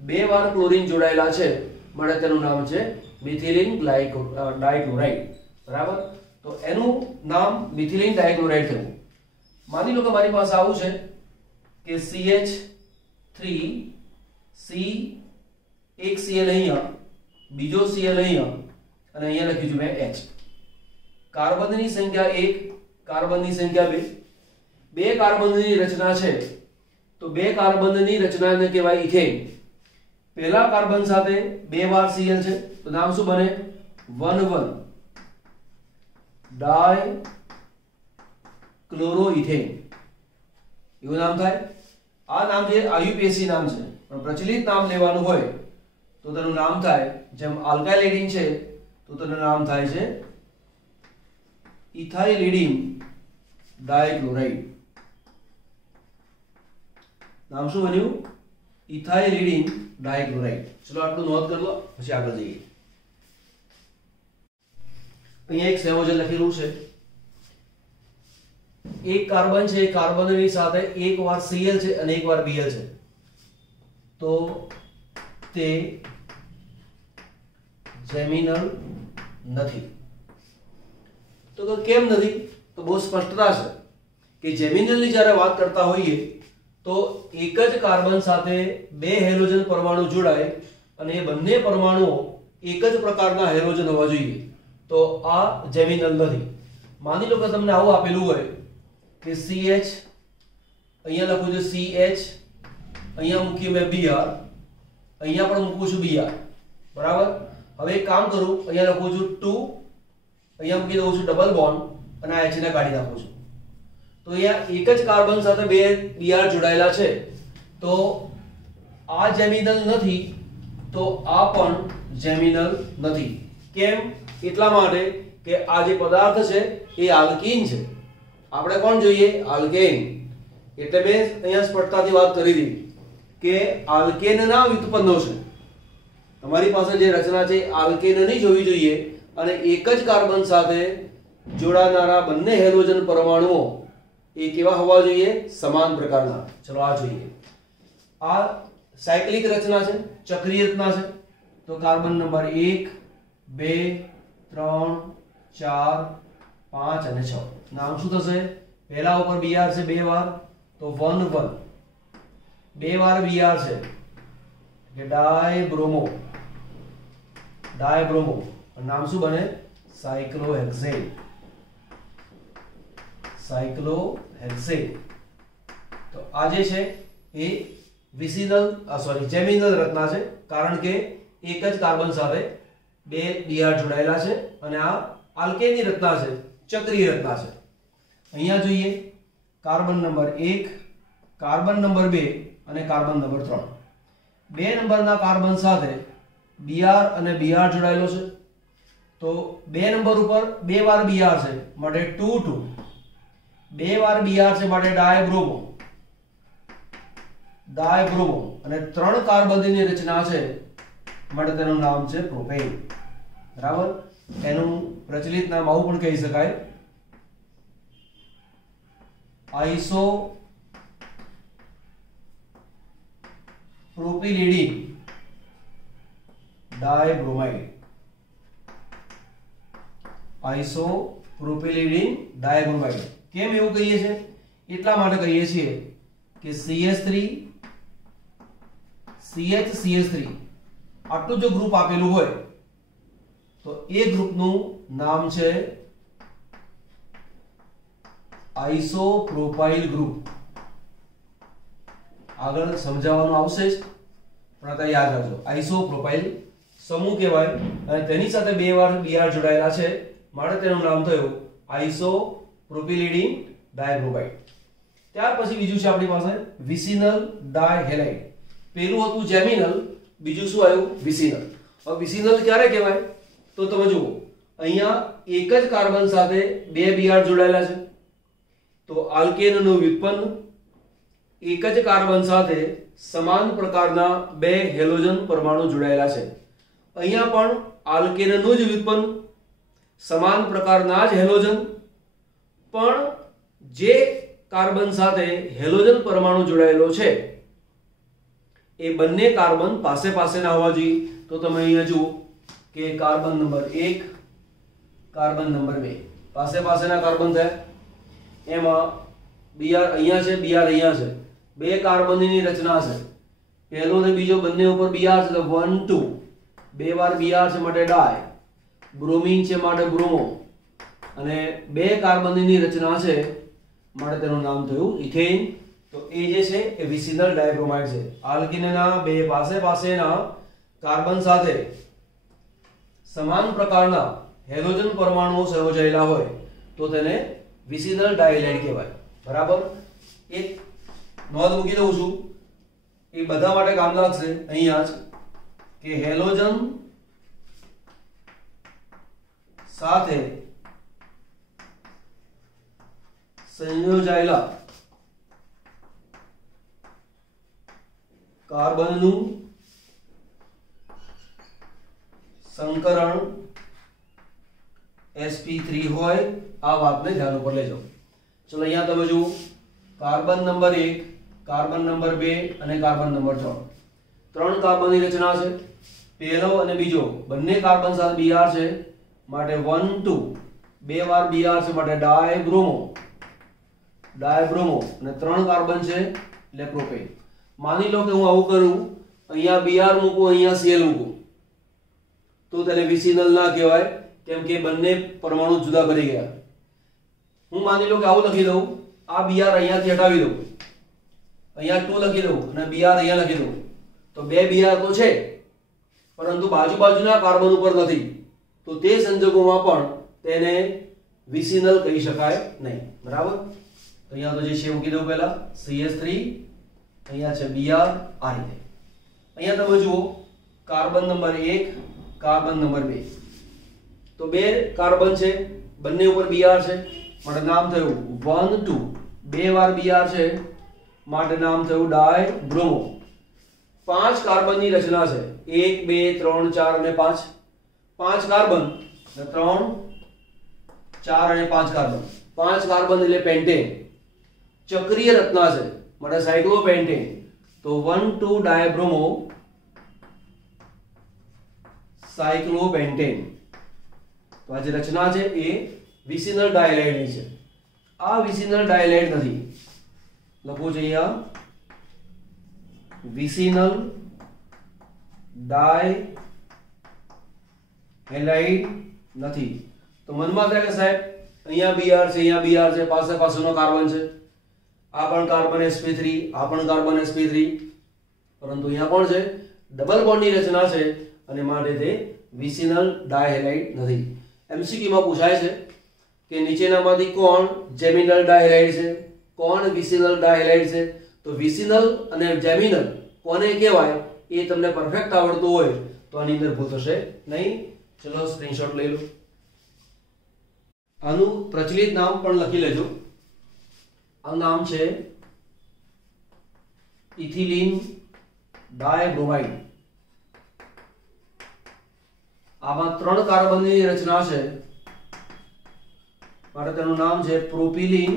બે વાર ક્લોરીન જોડાયેલા છે માટે તેનું નામ છે મિથિલિન ડાયક્લોરાઇડ. બરાબર. તો એનું નામ મિથિલિન ડાયક્લોરાઇડ થયું. માની લો કે મારી પાસે આવું છે કે CH3 C, એક Cl અહીંયા, બીજો Cl અહીંયા અને અહીંયા લખ્યું છે મેં H. કાર્બનની સંખ્યા 1, કાર્બનની સંખ્યા 2. બે કાર્બનની રચના છે તો બે કાર્બનની રચનાને કહેવાય ઇથેન. પહેલા કાર્બન સાથે બે વાર Cl છે તો નામ શું બને? 1,1 ડાયક્લોરોઇથેન એવું નામ થાય. આ નામ છે IUPAC નામ છે, પણ પ્રચલિત નામ લેવાનું હોય તો તેનું નામ થાય, જેમ આલ્કાઇલિન છે તો તેનું નામ થાય છે ઇથાઇલિડિન ડાયક્લોરાઇડ. નામ શું બન્યું? ઇથાઇલિડિન ડાયક્લોરાઇડ. ચલો આટલું નોંધ કરી લો, પછી આગળ જઈએ. અહીંયા એક સંયોજન લખેલું છે, એક કાર્બન છે, કાર્બનની સાથે એક વાર Cl છે અને એક વાર Bl છે, તો તે જેમિનલ નથી. તો કેમ નથી? તો બહુ સ્પષ્ટતા છે કે જેમિનલની જ્યારે વાત કરતા હોઈએ તો એક જ કાર્બન સાથે બે હેલોજન પરમાણુ જોડાય અને એ બંને પરમાણુઓ એક જ પ્રકારના હેલોજન હોવા જોઈએ, તો આ જેમિનલ નથી. માની લો કે તમને આવું આપેલું હોય કે CH, અહીંયા લખું છું CH, અહીંયા મૂકી મેં Br, અહીંયા પણ મૂકું છું Br. બરાબર. હવે એક કામ કરું, અહીંયા લખું છું 2, અહીંયા મૂકી દઉં છું ડબલ બોન્ડ અને આ H ને કાઢી નાખું છું. તો અહીંયા એક જ કાર્બન સાથે બે Br જોડાયેલા છે તો આ જેમિનલ નથી, તો આ પણ જેમિનલ નથી. કેમ? એટલા માટે કે આ જે પદાર્થ છે એ આલ્કીન છે. આપણે કોણ જોઈએ? આલ્કેન. એટલે મેં અહીંયા સ્પષ્ટતાથી વાત કરી દીધી કે આલ્કેનના વ્યુત્પન્નો છે. તમારી પાસે જે રચના છે આલ્કેનની જ હોવી જોઈએ અને એક જ કાર્બન સાથે જોડાનારા બંને હેલોજન પરમાણુઓ એ કેવા હોવા જોઈએ? સમાન પ્રકારના. ચલો આ જોઈએ. આ સાયક્લિક રચના છે, ચક્રીય રચના છે. તો કાર્બન નંબર 1, 2, 3, 4, 5 અને 6. નામ શું થશે? પહેલા ઉપર Br છે 2 વાર તો 1 1, 2 વાર Br છે કે ડાયબ્રોમો, ડાયબ્રોમો. નામ શું બને? સાયક્લોહેક્સેન, સાયક્લોહેક્સેન. તો આ જે છે એ વિસિનલ જેમિનલ રચના છે, કારણ કે એક જ કાર્બન સાથે 2 Br જોડાયેલા છે અને આ આલ્કેનની રચના છે, ચક્રીય રચના છે. અહીંયા જોઈએ કાર્બન નંબર 1, કાર્બન નંબર 2 અને કાર્બન નંબર 3. 2 નંબરના કાર્બન સાથે Br અને Br જોડાયેલો છે. તો 2 નંબર ઉપર 2 વાર Br છે માટે 2 2, 2 વાર Br છે માટે ડાયબ્રોમો, ડાયબ્રોમો. અને 3 કાર્બનની રચના છે માટે તેનું નામ છે પ્રોપેન. બરાબર. એનું પ્રચલિત નામ આવું પણ કહી શકાય, આઇસો પ્રોપિલિડીન ડાયબ્રોમાઇડ, આઇસો પ્રોપિલિડીન ડાયબ્રોમાઇડ. કેમ એવું કહીએ છીએ? એટલા માટે કહીએ છીએ કે CH3 CH3 આટલું જો ગ્રુપ આપેલું હોય તો એ ગ્રુપનું નામ છે આઇસોપ્રોપાઇલ ગ્રુપ. આગળ સમજાવવાનું આવશે જ, પણ અત્યારે યાદ રાખજો. આઇસોપ્રોપાઇલ સમૂહ કહેવાય અને તેની સાથે 2 વાર Br જોડાયેલા છે માટે તેનું નામ થયું આઇસોપ્રોપિલિડીન ડાયબ્રોમાઇડ. ત્યાર પછી બીજું છે આપણી પાસે વિસિનલ ડાયહેલાઇડ. પેલું હતું જેમિનલ, બીજું શું આવ્યું? વિસિનલ. હવે વિસિનલ ક્યારે કહેવાય? તો તમે જુઓ અહીંયા એક જ કાર્બન સાથે 2 Br જોડાયેલા છે તો આલ્કેનનું વ્યુત્પન્ન, એક જ કાર્બન સાથે સમાન પ્રકારના 2 હેલોજન પરમાણુ જોડાયેલા છે. અહીંયા પણ આલ્કેનનું જ વ્યુત્પન્ન, સમાન પ્રકારના જ હેલોજન, પણ જે કાર્બન સાથે હેલોજન પરમાણુ જોડાયેલો છે એ બંને કાર્બન પાસે પાસેના હોવા જોઈએ. તો તમે અહીંયા જુઓ કે કાર્બન નંબર 1, કાર્બન નંબર 2 પાસે પાસેના કાર્બન થયા. એમાં Br અહીંયા છે, Br અહીંયા છે, 2 કાર્બનની રચના છે. પહેલો ને બીજો બંને ઉપર Br છે તો 1 2, 2 વાર Br છે માટે ડાય, બ્રોમિન છે માટે બ્રોમો અને 2 કાર્બનની રચના છે માટે તેનું નામ થયું ઇથેન. તો એ જે છે એ વિસિનલ ડાયબ્રોમાઇડ છે. આલ્કીનના 2 પાસે પાસેના કાર્બન સાથે સમાન પ્રકારના હેલોજન પરમાણુઓ સંયોજાયેલા હોય તો તેને વિસિનલ ડાયહેલાઇડ કહેવાય. બરાબર. એક નોંધ મૂકી દઉં છું, એ બધા માટે કામ લાગશે અહીંયા જ, કે હેલોજન સાથે સંયોજાયેલા કાર્બનનું સંકરણ sp3 હોય, આ વાતને ધ્યાન ઉપર લેજો. ચલો અહીંયા તમે જુઓ કાર્બન નંબર 1, કાર્બન નંબર 2 અને કાર્બન નંબર 3. 3 કાર્બનની રચના છે. પહેલો અને બીજો બંને કાર્બન સાથે Br છે માટે 1 2, 2 વાર Br છે માટે ડાયબ્રોમો, ડાયબ્રોમો અને 3 કાર્બન છે એટલે પ્રોપેન. માની લો કે હું આવું કરું, અહીંયા Br મૂકું, અહીંયા Cl મૂકું, તો તેને વિસિનલ ના કહેવાય, કેમ કે બંને પરમાણુ જુદા પડી ગયા. હું માની લો કે આવું લખી દઉં, આ Br અહીંયાથી હટાવી દઉં, અહીંયા 2 લખી દઉં અને Br અહીંયા લખી દઉં, તો 2 Br તો છે પરંતુ બાજુના કાર્બન ઉપર નથી. તો તે સંજોગોમાં પણ તેને વિસિનલ કહી શકાય નહીં. બરાબર. તો અહીંયા તો જે છે મૂકી દઉં પહેલા CH3, અહીંયા છે Br, આ રીતે. અહીંયા તમે જુઓ કાર્બન નંબર 1, કાર્બન નંબર 2. તો 2 કાર્બન છે, બંને ઉપર Br છે માટે નામ થયું 1 2, 2 વાર Br છે માટે નામ થયું ડાયબ્રોમો. 5 કાર્બનની રચના છે, 1 2 3 4 અને 5. 5 કાર્બન એટલે 3 4 અને 5 કાર્બન. 5 કાર્બન એટલે પેન્ટેન. ચક્રીય રચના છે માટે સાયક્લોપેન્ટેન. તો 1 2 ડાયબ્રોમો સાયક્લોપેન્ટેન. તો આ જે રચના છે એ વિસિનલ ડાયહાઇડની છે. આ વિસિનલ ડાયહાઇડ નથી. લખવું છે અહીંયા વિસિનલ ડાયહાઇડ નથી. તો મનમાં થાય કે સાહેબ અહીંયા Br છે, અહીંયા Br છે, પાસે પાસેનો કાર્બન છે, આ પણ કાર્બન sp3, આ પણ કાર્બન sp3, પરંતુ અહીંયા કોણ છે? ડબલ બોન્ડની રચના છે અને માટે તે વિસિનલ ડાયહાઇડ નથી. MCQ માં પૂછાય છે કે નીચેનામાંથી કોણ જેમિનલ ડાયહાઇડ છે, કોણ વિસિનલ ડાયહાઇડ છે? તો વિસિનલ અને જેમિનલ કોને કહેવાય એ તમને પરફેક્ટ આવડતું હોય તો આની અંદર ભૂલ થશે નહીં. ચલો સ્ક્રીનશોટ લઈ લો. આનું પ્રચલિત નામ પણ લખી લેજો. આ નામ છે ઇથિલિન ડાયબ્રોમાઇડ. આમાં 3 કાર્બનની રચના છે માટે તેનું નામ છે પ્રોપિલિન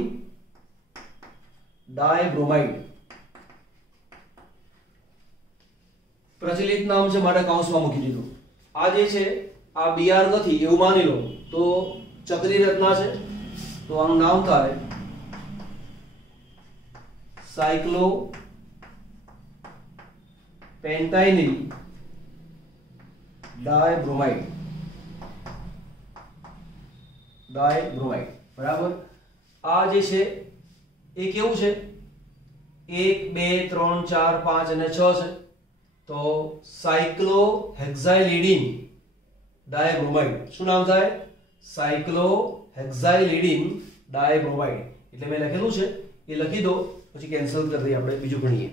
ડાયબ્રોમાઇડ. પ્રચલિત નામ છે માટે કૌંસમાં મૂકી દીધું. આ જે છે આ Br નથી એવું માની લો તો ચક્રી રચના છે, તો આનું નામ થાય સાયક્લો પેન્ટાઇનિલ ડાયબ્રોમાઇડ. બરાબર. આ જે છે એ કેવું છે? 1 2 3 4 5 અને 6 છે. તો સાયક્લોહેક્સાઇલિડીન ડાયબ્રોમાઇડ. શું નામ થાય? સાયક્લોહેક્સાઇલિડીન ડાયબ્રોમાઇડ. એટલે મેં લખેલું છે એ લખી દો, પછી કેન્સલ કરી દઈએ, આપણે બીજું ગણીએ.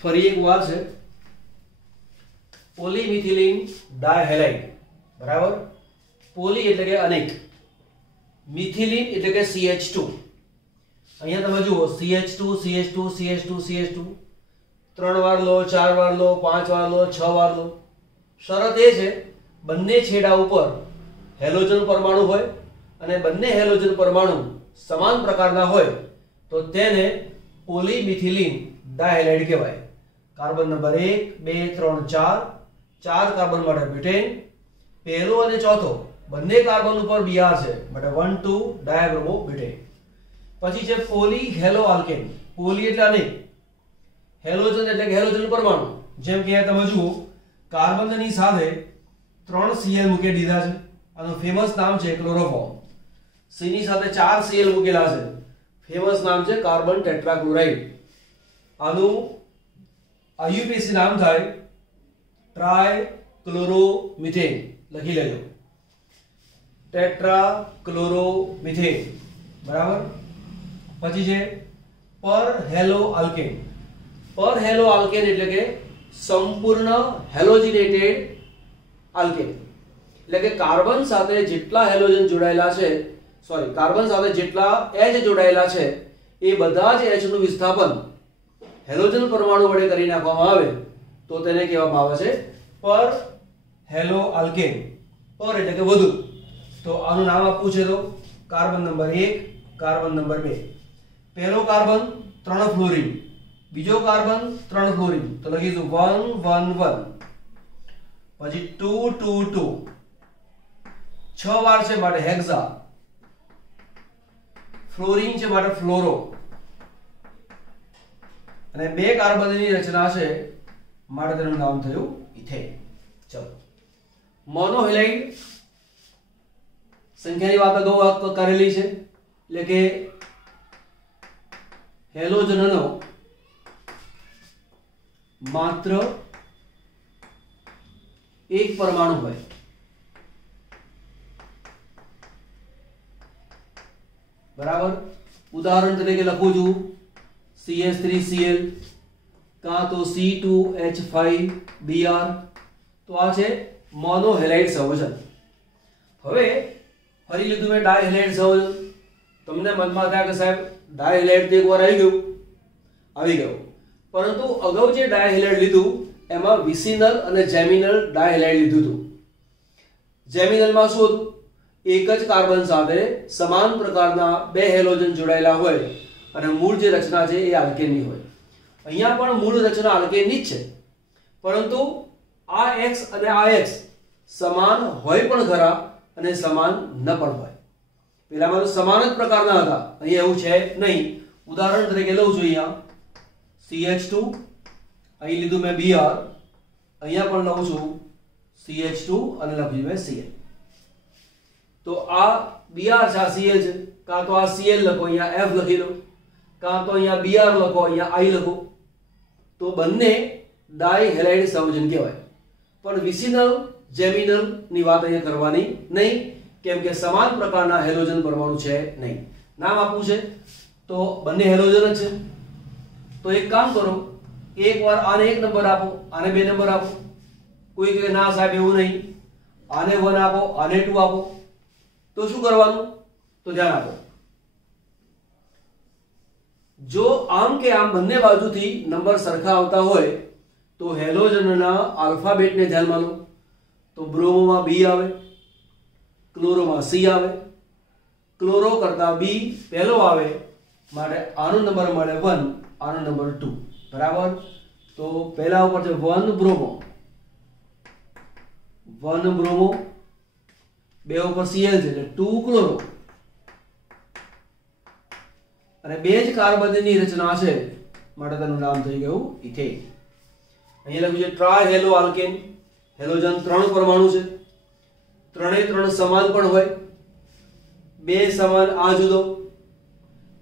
ફરી એક વાર છે પોલીમિથિલિન ડાયહેલાઇડ. બરાબર. પોલી એટલે કે અનેક, મિથિલિન એટલે કે CH2. અહીંયા તમે જુઓ CH2 CH2 CH2 CH2 3 વાર લો, 4 વાર લો, 5 વાર લો, 6 વાર લો. શરત એ છે બંને છેડા ઉપર હેલોજન પરમાણુ હોય અને બંને હેલોજન પરમાણુ સમાન પ્રકારના હોય તો તેને પોલીમિથિલિન ડાયહેલાઇડ કહેવાય. કાર્બન નંબર 1 2 3 4 કાર્બન માટે બ્યુટેન. પહેલો અને ચોથો બંને કાર્બન ઉપર Br છે માટે 1 2 ડાયબ્રોમો બ્યુટેન. પછી છે પોલી હેલો આલ્કેન. પોલી એટલે અનેક, હેલોજન એટલે કે હેલોજન પરમાણુ. જેમ કે તમે જુઓ કાર્બનની સાથે 3 Cl મૂકી દીધા છે. આનું ફેમસ નામ છે ક્લોરોફોર્મ. C ની સાથે 4 Cl મૂકેલા છે. ફેમસ નામ છે કાર્બન ટેટ્રાક્લોરાઇડ. આનું IUPAC નામ થાય ટ્રાયક્લોરોમિથેન. લખી લેજો ટેટ્રાક્લોરોમિથેન. બરાબર. પછી છે પરહેલો આલ્કેન. પરહેલો આલ્કેન એટલે કે સંપૂર્ણ હેલોજિનેટેડ આલ્કેન. એટલે કે કાર્બન સાથે જેટલા હેલોજન જોડાયેલા છે, સોરી, કાર્બન સાથે જેટલા H જોડાયેલા છે એ બધા જ H નું વિસ્થાપન હેલોજન પરમાણુ વડે કરી નાખવામાં આવે તો તેને કહેવામાં આવે છે પરહેલો આલ્કેન. પર એટલે કે વધુ. તો આનું નામ આપવું છે તો કાર્બન નંબર 1, કાર્બન નંબર 2. પહેલો કાર્બન 3 ફ્લોરિન, બીજો કાર્બન 3 ફ્લોરિન, તો લખીશું 1 1 1. પછી 2 2 2. 6 વાર છે માટે હેક્સા. ફ્લોરિન છે માટે ફ્લોરો. અને 2 કાર્બનની રચના છે માટે તેનું નામ થયું ઇથેન. ચલો, મોનોહેલાઇડ સંખ્યાની વાત અગાઉ કરેલી છે. એટલે કે હેલોજનનો માત્ર એક પરમાણુ હોય. બરાબર. ઉદાહરણ તરીકે લખું છું CH3Cl કાં તો C2H5Br. તો આ છે મોનોહેલાઇડ સંયોજન. હવે ફરી લીધું મેં ડાયહેલાઇડ સંયોજન. તમને મનમાં થાય કે સાહેબ ડાયહેલાઇડ તો એકવાર આવી ગયું, પરંતુ અગાઉ જે ડાયહેલાઇડ લીધું એમાં વિસિનલ અને જેમિનલ ડાયહેલાઇડ લીધું હતું. જેમિનલમાં શું હતું? એક જ કાર્બન સાથે સમાન પ્રકારના 2 હેલોજન જોડાયેલા હોય અને મૂળ જે રચના છે એ આલ્કેનની હોય. અહીંયા પણ મૂળ રચના આલ્કેનની જ છે, પરંતુ આ X અને આ X સમાન હોય પણ ખરા અને સમાન ન પણ હોય. પેલામાં તો સમાન જ પ્રકારના હતા, અહીંયા એવું છે નહીં. ઉદાહરણ તરીકે લઉં છું, અહીંયા CH2, અહીં લીધું મેં Br, અહીંયા પણ લઉં છું CH2 અને લખ્યું મેં Cl. તો આ Br છે, આ Cl છે, કાં તો આ Cl લખો, અહીંયા F લખી લો, કાં તો અહીંયા Br લખો, અહીંયા I લખો. તો બંને ડાયહેલાઇડ સંયોજન કહેવાય. પણ વિસિનલ જેમિનલ ની વાત અહીંયા કરવાની નહીં, કેમ કે સમાન પ્રકારના હેલોજન પરમાણુ છે નહીં. નામ આપવું છે તો બંને હેલોજન જ છે. તો એક કામ કરો, એકવાર આને 1 નંબર આપો, આને 2 નંબર આપો. કોઈ કહે ના સાહેબ એવું નહીં, આને 1 આપો, આને 2 આપો. તો શું કરવાનું? તો ધ્યાન આપો. જો આમ કે આમ બંને બાજુથી નંબર સરખા આવતા હોય તો હેલોજનના આલ્ફાબેટને ધ્યાનમાં લો. તો બ્રોમોમાં B આવે, ક્લોરોમાં C આવે. ક્લોરો કરતા B પહેલો આવે, માટે આનો નંબર મળે 1, આનો નંબર 2. બરાબર? તો પહેલા ઉપર છે 1 બ્રોમો, 1 બ્રોમો, 2 ઉપર Cl છે એટલે 2 ક્લોરો, અને 2 જ કાર્બનની રચના છે માટે તેનું નામ થઈ ગયું ઇથેન. અહીંયા લખ્યું છે ટ્રાયહેલો આલ્કેન. હેલોજન 3 પરમાણુ છે, 3 સમાન પણ હોય, 2 સમાન આ જુદો,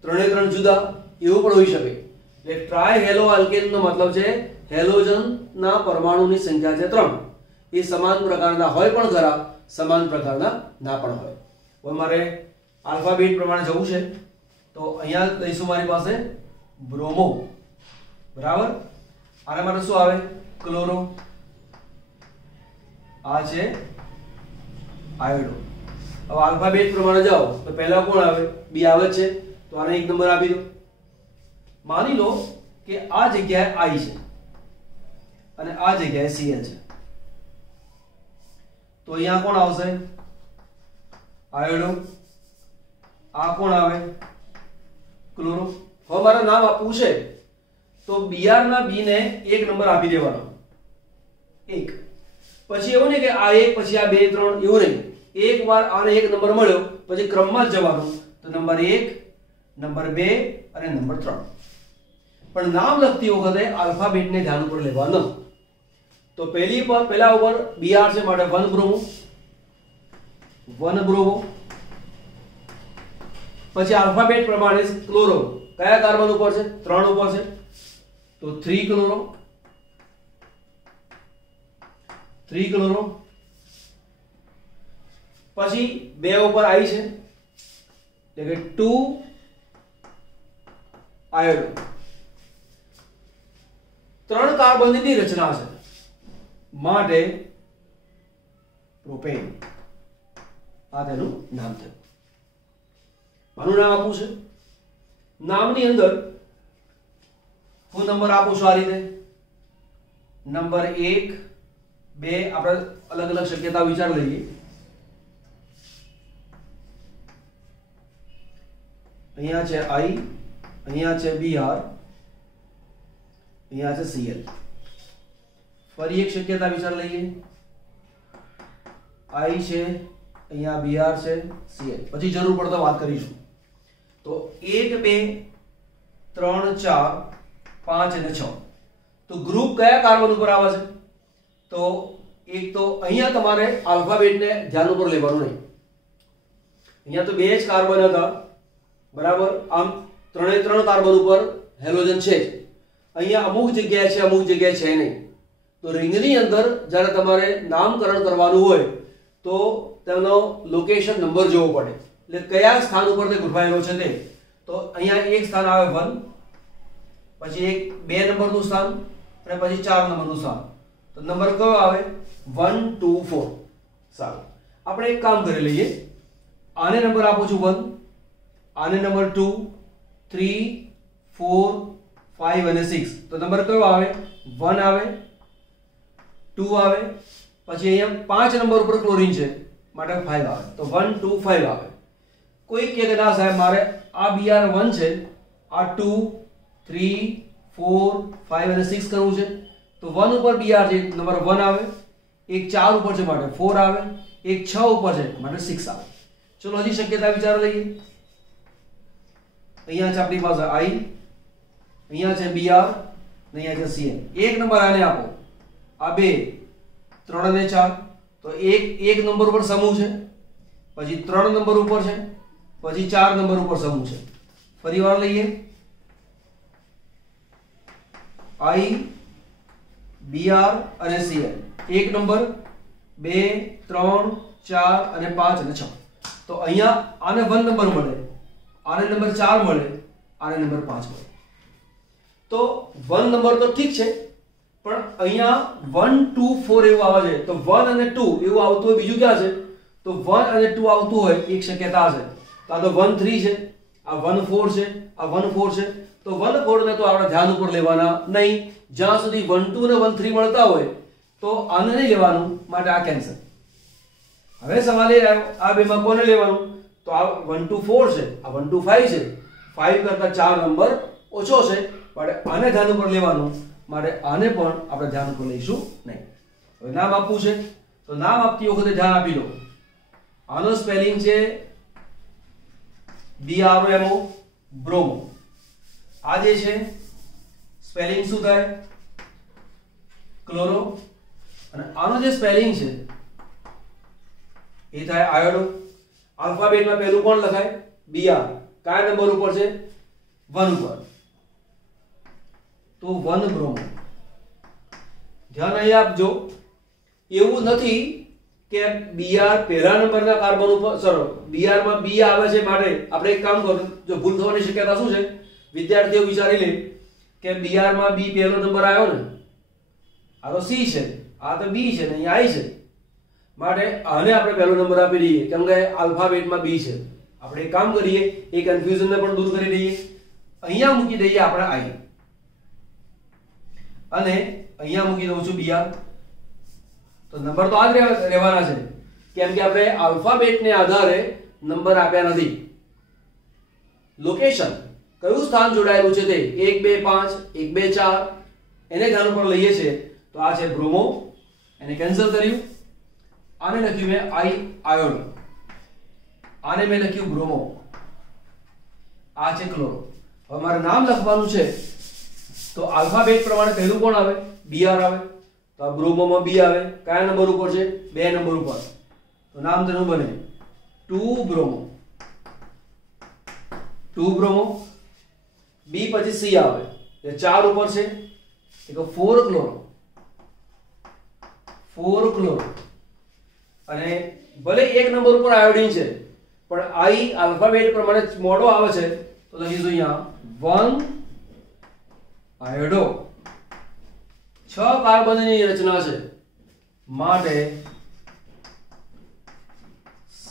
3 જુદા એવું પણ હોઈ શકે. એટલે ટ્રાયહેલો આલ્કેન નો મતલબ છે હેલોજન ના પરમાણુની સંખ્યા છે 3. એ સમાન પ્રકારના હોય પણ ખરા, સમાન પ્રકારના ના પણ હોય. હવે મારે આલ્ફાબેટ પ્રમાણે જવું છે, તો અહીંયા લઈશું મારી પાસે બ્રોમો. બરાબર? આના માટે શું આવે? ક્લોરો. આ છે આયોડો. હવે આલ્ફાબેટ પ્રમાણે જાઓ તો પહેલા કોણ આવે? B આવે છે, તો આને 1 નંબર આપી દો. માની લો કે આ જગ્યાએ I છે અને આ જગ્યાએ Cl છે, તો અહીંયા કોણ આવશે? આયોડો. આ કોણ આવે? ક્લોરો. હવે મારે નામ આપવું છે તો Br ના B ને 1 નંબર આપી દેવાનો. 1. પછી એવું નહીં કે આ 1 પછી આ 2 3 એવું નહીં. એકવાર આને 1 નંબર મળ્યો પછી ક્રમમાં જ જવાનું. તો નંબર 1, નંબર 2 અને નંબર 3. પણ નામ લખતી વખતે આલ્ફાબેટને ધ્યાન ઉપર લેવાનો. તો પહેલા ઉપર Br છે માટે 1 બ્રોમો, 1 બ્રોમો. પછી આલ્ફાબેટ પ્રમાણે ક્લોરો કયા કાર્બન ઉપર છે? 3 ઉપર છે, તો 3 ક્લોરો, 3 ક્લોરો. પછી 2 ઉપર I છે એટલે કે 2 આયોડો. 3 કાર્બનની રચના છે માટે પ્રોપેન. આ તેનું નામ થયું. આનું નામ આપવું છે. નામની અંદર હું નંબર આપું છું આ રીતે. નંબર 1, 2 આપણે અલગ અલગ શક્યતા વિચાર લઈએ. અહીંયા છે I, અહીંયા છે Br, અહીંયા છે Cl. ફરી એક શક્યતા વિચાર લઈએ. I છે, અહીંયા Br છે, Cl. પછી જરૂર પડે તો વાત કરીશું. તો 1, 2, 3, 4, 5 અને 6. તો ગ્રુપ કયા કાર્બન ઉપર આવે છે? તો એક તો અહીંયા તમારે આલ્ફાબેટને ધ્યાન ઉપર લેવાનું નહીં. અહીંયા તો 2 જ કાર્બન હતા. બરાબર? આમ 3 કાર્બન ઉપર હેલોજન છે. અહીંયા અમુક જગ્યાએ છે, અમુક જગ્યાએ છે નહીં. તો રિંગની અંદર જ્યારે તમારે નામકરણ કરવાનું હોય તો તેનો લોકેશન નંબર જોવો પડે. એટલે કયા સ્થાન ઉપર તે ગોઠવાયેલો છે તે. તો અહીંયા એક સ્થાન આવે 1, પછી એક 2 નંબરનું સ્થાન અને પછી 4 નંબરનું સ્થાન. તો નંબર કયો આવે? 1, 2, 4. સારું, આપણે એક કામ કરી લઈએ. આને નંબર આપું છું 1, આને નંબર 2, 3, 4, 5 અને 6. તો નંબર કયો આવે? 1 આવે, 2 આવે, પછી અહીંયા 5 નંબર ઉપર ક્લોરીન છે માટે 5 આવે. તો 1, 2, 5 આવે. કોઈ કહે કે ના સાહેબ મારે આ Br 1 છે, આ 2, 3, 4, 5 અને 6 કરવું છે. તો 1 ઉપર Br છે નંબર 1 આવે, એક 4 ઉપર છે માટે 4 આવે, એક 6 ઉપર છે માટે 6 આવે. ચલો હજી શક્યતા વિચાર લઈએ. અહીંયા છે આપણી પાસે I, અહીંયા છે BR, અહીંયા છે CN. એક નંબર આને આપો, આ 2, 3 અને 4, તો એક નંબર ઉપર સમૂહ છે, પછી 3 નંબર ઉપર છે, પછી 4 નંબર ઉપર સમૂહ છે. ફરી વાર લઈએ, I, BR અને CN. એક નંબર, 2, 3, 4 અને 5 અને 6. તો અહીંયા આને 1 નંબર મળે, આને નંબર 4 મળે, આને નંબર 5 મળે. તો 1 નંબર તો ઠીક છે, પણ અહીંયા 1 2 4 એવું આવે છે. તો 1 અને 2 એવું આવતું હોય, બીજું ક્યાં છે? તો 1 અને 2 આવતું હોય એક શક્યતા છે. તો આ તો 1 3 છે, આ 1 4 છે, આ 1 4 છે. તો 1 4 ને તો આપણે ધ્યાન ઉપર લેવાના નહીં. જ્યાં સુધી 1 2 અને 1 3 મળતા હોય તો આને નહીં લેવાનું, માટે આ કેન્સલ. હવે સવાલ એ આવ્યો, આ બેમાં કોને લેવાનું? તો આ 1 2 4 છે, આ 1 2 5 છે. 5 કરતા 4 નંબર ઓછો છે, માટે આને ધ્યાન ઉપર લેવાનું, માટે આને પણ આપણે ધ્યાન ઉપર લઈશું નહીં. હવે નામ આપવું છે, તો નામ આપતી વખતે ધ્યાન આપી લો. આનો સ્પેલિંગ છે BROMO, બ્રોમો. આ જે છે સ્પેલિંગ શું થાય? ક્લોરો. અને આનો જે સ્પેલિંગ છે એ થાય આયોડો. આલ્ફાબેટમાં પહેલું કોણ લખાય? BR. કયા નંબર ઉપર છે? 1 ઉપર. તો 1 બ્રોમો. ધ્યાન અહીં આપજો, એવું નથી કે BR પહેલા નંબરના કાર્બન ઉપર, સર BR માં B આવે છે માટે આપણે એક કામ કરો, જો ભૂલ થવાની શક્યતા શું છે, વિદ્યાર્થીઓ વિચારી લે કે BR માં B પહેલો નંબર આવ્યો ને, આ તો C છે, આ તો B છે ને અહીંયા I છે, માટે આને આપણે પહેલો નંબર આપી દઈએ કેમ કે આલ્ફાબેટમાં B છે. આપણે એક કામ કરીએ, એ કન્ફ્યુઝનને પણ દૂર કરી દઈએ. અહીંયા મૂકી દઈએ આપણે I અને અહીંયા મૂકી દઉં છું BR. તો નંબર તો આ જ રહેવાના છે, કેમ કે આપણે આલ્ફાબેટને આધારે નંબર આપ્યા નથી. લોકેશન, કયું સ્થાન જોડાયેલું છે તે 1 2 5 1 2 4 એને ધ્યાન ઉપર લઈએ છીએ. તો આ છે બ્રોમો, એને કેન્સલ કર્યું. આને લખ્યું મેં I, આયોડો. આને મેં લખ્યું બ્રોમો. આ છે ક્લોરો. હવે મારે નામ લખવાનું છે, તો આલ્ફાબેટ પ્રમાણે પહેલું કોણ આવે? BR આવે. તો આ બ્રોમોમાં B આવે. કયા નંબર ઉપર છે? 2 નંબર ઉપર. તો નામ તેનું બને 2 બ્રોમો. 2 બ્રોમો. B પછી C આવે, એ 4 ઉપર છે, એટલે 4 ક્લોરો. 4 ક્લોરો. અને ભલે એક નંબર ઉપર આયોડીન છે, પણ I આલ્ફાબેટ પ્રમાણે મોડો આવે છે, તો લખીશું અહીંયા 1 આયોડો. 6 કાર્બનની રચના છે, માટે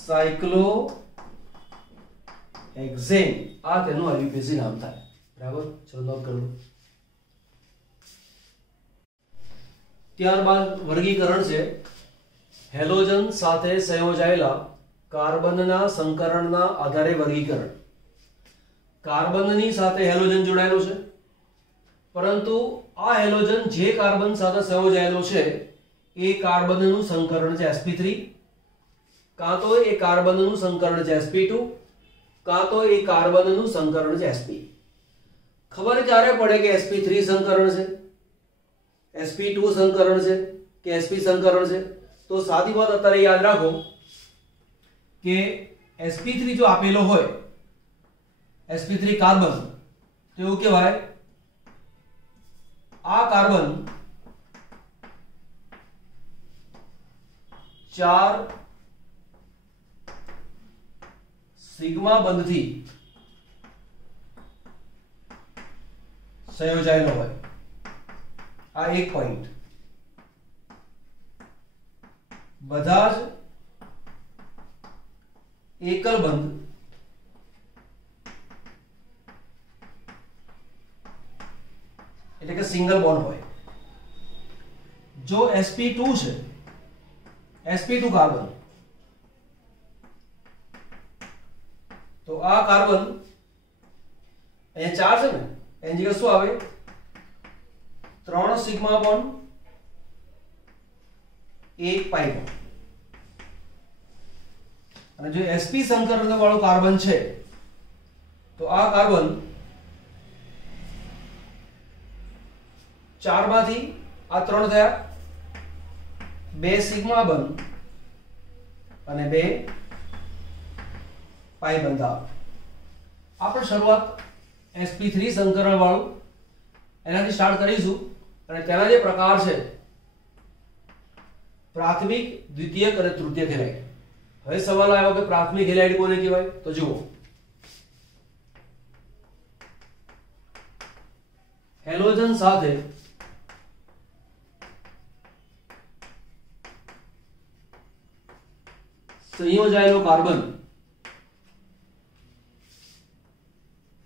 સાયક્લોહેક્ઝેન આ તેનું IUPAC નામ થાય. બરાબર, ચલો નોટ કરો. ત્યારબાદ વર્ગીકરણ છે હેલોજન સાથે સંયોજાયેલા કાર્બનના સંકરણના આધારે વર્ગીકરણ. કાર્બનની સાથે હેલોજન જોડાયેલો છે, પરંતુ આ હેલોજન જે કાર્બન સાથે સંયોજાયેલો છે એ કાર્બનનું સંકરણ છે sp3, કાં તો એ કાર્બનનું સંકરણ છે sp2, કાં તો એ કાર્બનનું સંકરણ છે sp. ખબર ક્યારે પડે કે sp3 સંકરણ છે, sp2 સંકરણ છે કે sp સંકરણ છે? તો સાદી વાત અત્યારે યાદ રાખો કે sp3 જો આપેલો હોય, sp3 કાર્બન, તો એવું કહેવાય આ કાર્બન 4 સિગ્મા બંધથી સંયોજાયેલો હોય. આ એક પોઈન્ટ. બધા જ એકલ બંધ એટલે કે સિંગલ બોન્ડ હોય. જો sp2 છે, sp2 કાર્બન, તો આ કાર્બન અહીંયા 4 છે ને, એની જગ્યાએ શું આવે? 3 સિગ્મા બોન્ડ 1 પાઈ બોન્ડ. અને જો sp સંકરણ વાળું કાર્બન છે તો આ કાર્બન 4 માંથી આ 3 થયા, 2 સિગ્મા બંધ અને 2 પાઈ બંધા. આપણે શરૂઆત sp3 સંકરણ વાળું એનાથી સ્ટાર્ટ કરીશું અને તેના જે પ્રકાર છે પ્રાથમિક, દ્વિતીયક અને તૃતીયક હેલાઇડ. હવે સવાલ આવ્યો કે પ્રાથમિક હેલાઇડ કોને કહેવાય? તો જુઓ, હેલોજન સાથે સંયોજાયેલો કાર્બન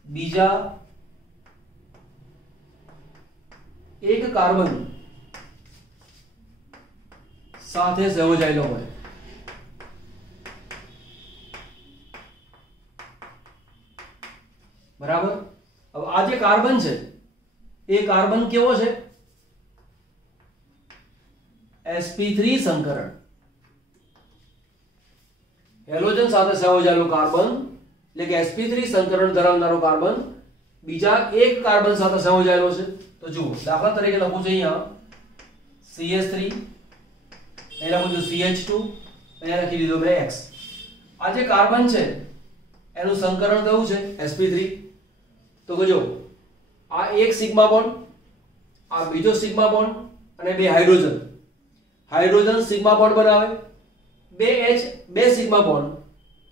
બીજા એક કાર્બન સાથે સંયોજાયેલો હોય. બરાબર. હવે આ જે કાર્બન છે એ કાર્બન કેવો છે? sp3 સંકરણ. હેલોજન સાથે સંયોજાયેલો કાર્બન એટલે કે sp3 સંકરણ ધરાવનારો કાર્બન બીજા એક કાર્બન સાથે સંયોજાયેલો છે. તો જુઓ, દાખલા તરીકે લખું છું અહીંયા CH3, અહીંયા લખું છું CH2, અહીંયા લખી દીધો મેં X. આ જે કાર્બન છે એનું સંકરણ કયું છે? sp3. તો જો આ એક સિગ્મા બોન્ડ, આ બીજો સિગ્મા બોન્ડ અને બે હાઇડ્રોજન. હાઇડ્રોજન સિગ્મા બોન્ડ બનાવે, બે H, બે સિગ્મા બોન્ડ,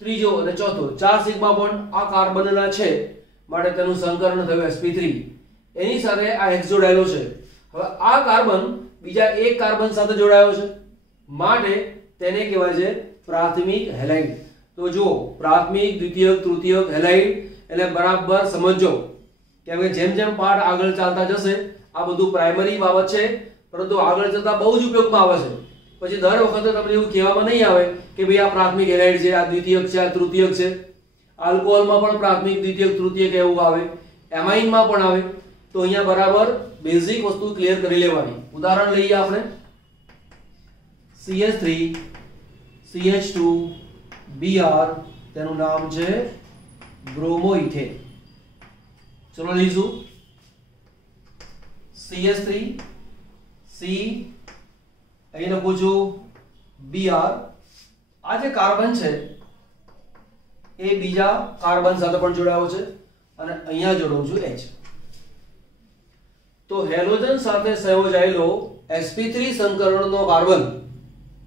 ત્રીજો અને ચોથો 4 સિગ્મા બોન્ડ આ કાર્બનના છે માટે તેનું સંકરણ થયું sp3. એની સાથે આ X જોડાયેલો છે. હવે આ કાર્બન બીજા એક કાર્બન સાથે જોડાયો છે માટે તેને કહેવાય છે પ્રાથમિક હેલાઇડ. તો જુઓ, પ્રાથમિક, દ્વિતીયક, તૃતીયક હેલાઇડ એટલે બરાબર સમજો, કેમ કે જેમ જેમ પાઠ આગળ ચાલતા જશે આ બધું પ્રાઇમરી બાબત છે, પરંતુ આગળ જતા બહુ જ ઉપયોગમાં આવે છે. પછી દર વખતે તમને એવું કહેવામાં નહીં આવે કે ભાઈ આ પ્રાથમિક હેલાઇડ છે, આ દ્વિતીયક છે, આ તૃતીયક છે. આલ્કોહોલમાં પણ પ્રાથમિક, દ્વિતીયક, તૃતીયક એવું આવે, એમાઇનમાં પણ આવે. તો અહીંયા બરાબર બેઝિક વસ્તુ ક્લિયર કરી લેવાની. ઉદાહરણ લઈએ આપણે CH3 CH2 Br, તેનું નામ છે બ્રોમોઇથેન. ચલો લઈશું CH3 C, અહીં લખું છું Br. આ જે કાર્બન છે એ બીજા કાર્બન સાથે પણ જોડાયો છે અને અહીંયા જોડું છું H. તો હેલોજન સાથે સંયોજાયેલો sp3 સંકરણનો કાર્બન,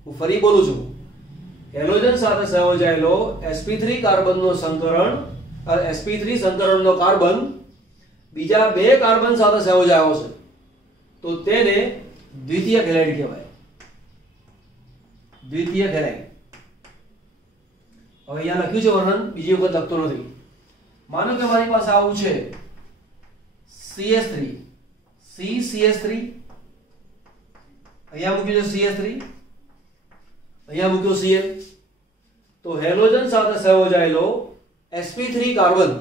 હું ફરી બોલું છું, હેલોજન સાથે સંયોજાયેલો sp3 કાર્બનનો સંકરણ, sp3 સંકરણનો કાર્બન બીજા બે કાર્બન સાથે સંયોજાયો છે તો તેને દ્વિતીયક હેલાઇડ કહેવાય. દ્વિતીયક હેલાઇડ. હવે અહીંયા લખ્યું છે વર્ણન, બીજી વખત લખતો નથી. માનો કે મારી પાસે આવું છે CH3 CH3, અહીંયા મૂક્યું છે CH3, અહીંયા મૂક્યો Cl. તો હેલોજન સાથે સંયોજાયેલો sp3 કાર્બન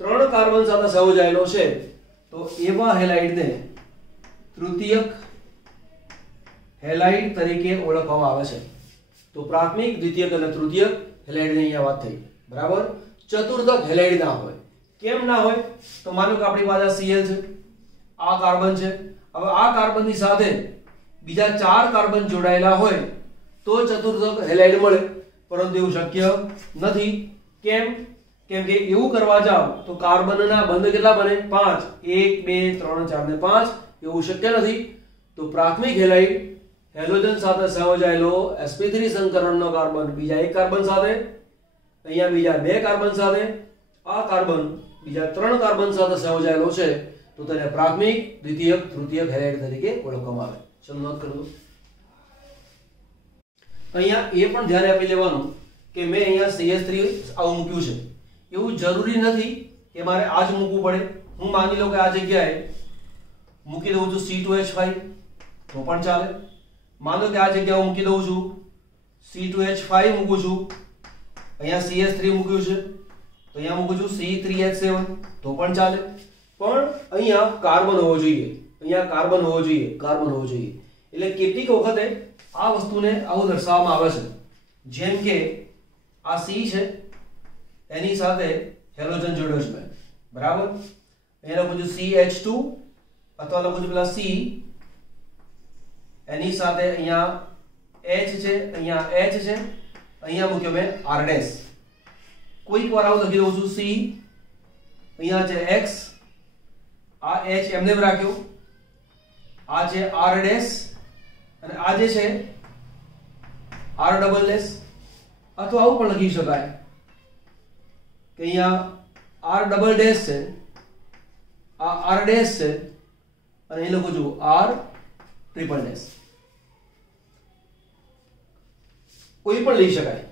3 કાર્બન સાથે સંયોજાયેલો છે તો એવા હેલાઇડને તૃતીયક હેલાઇડ તરીકે ઓળખવામાં આવે છે. તો પ્રાથમિક, દ્વિતીયક અને તૃતીયક હેલાઇડની અહીંયા વાત થઈ. બરાબર. ચતુર્થક હેલાઇડ ના હોય. કેમ ના હોય? તો માનો કે આપણી પાસે Cl છે, આ કાર્બન છે. હવે આ કાર્બનની સાથે બીજા 4 કાર્બન જોડાયેલા હોય તો ચતુર્થક હેલાઇડ મળે, પરંતુ એવું શક્ય નથી. કેમ? કેમ કે એવું કરવા જાવ તો કાર્બનના બંધ કેટલા બને? 5. 1 2 3 4 ને 5. એવું શક્ય નથી. તો પ્રાથમિક હેલાઇડ હેલોજન સાથે સંયોજાયેલો sp3 સંકરણનો કાર્બન બીજા એક કાર્બન સાથે, અહીંયા બીજા બે કાર્બન સાથે, આ કાર્બન બીજા 3 કાર્બન સાથે સંયોજાયેલો છે તો તેને પ્રાથમિક, દ્વિતીયક, તૃતીયક હેલાઇડ તરીકે ઓળખવામાં આવે. ચલો નોંધ કરો. અહીંયા એ પણ ધ્યાન આપી લેવાનું કે મેં અહીંયા CH3 આવું મૂક્યું છે. એવું જરૂરી નથી કે મારે આ જ મૂકવું પડે. હું માની લો કે આ જગ્યાએ મૂકી દઉં છું C2H5 તો પણ ચાલે. માનો કે આ જગ્યાએ મૂકી દઉં છું C2H5 મૂકું છું, અહીંયા CH3 મૂક્યું છે તો અહીંયા મૂકું છું C3H7 તો પણ ચાલે. પણ અહીંયા કાર્બન હોવો જોઈએ, અહીંયા કાર્બન હોવો જોઈએ, કાર્બન હોવો જોઈએ. એટલે કેટલીક વખતે આ વસ્તુને આવું દર્શાવવામાં આવે છે. જેમ કે આ C છે એની સાથે હેલોજન જોડ્યો છે મેં, બરાબર. અહીંયા લખું છું CH2 અથવા લખું છું પેલા C એની સાથે અહીંયા H છે, અહીંયા H છે, અહીંયા મૂક્યો મેં R ડેશ. કોઈક વાર આવું લખી દઉં છું C, અહીંયા છે X, આ H એમને રાખ્યો, આ છે R ડેશ અને આ જે છે R ડબલ ડેશ. અથવા આવું પણ લખી શકાય કે અહીંયા R ડબલ ડેશ છે, આ R ડેશ છે અને અહીં લખું છું R ટ્રિપલ ડેશ. કોઈ પણ લઈ શકાય.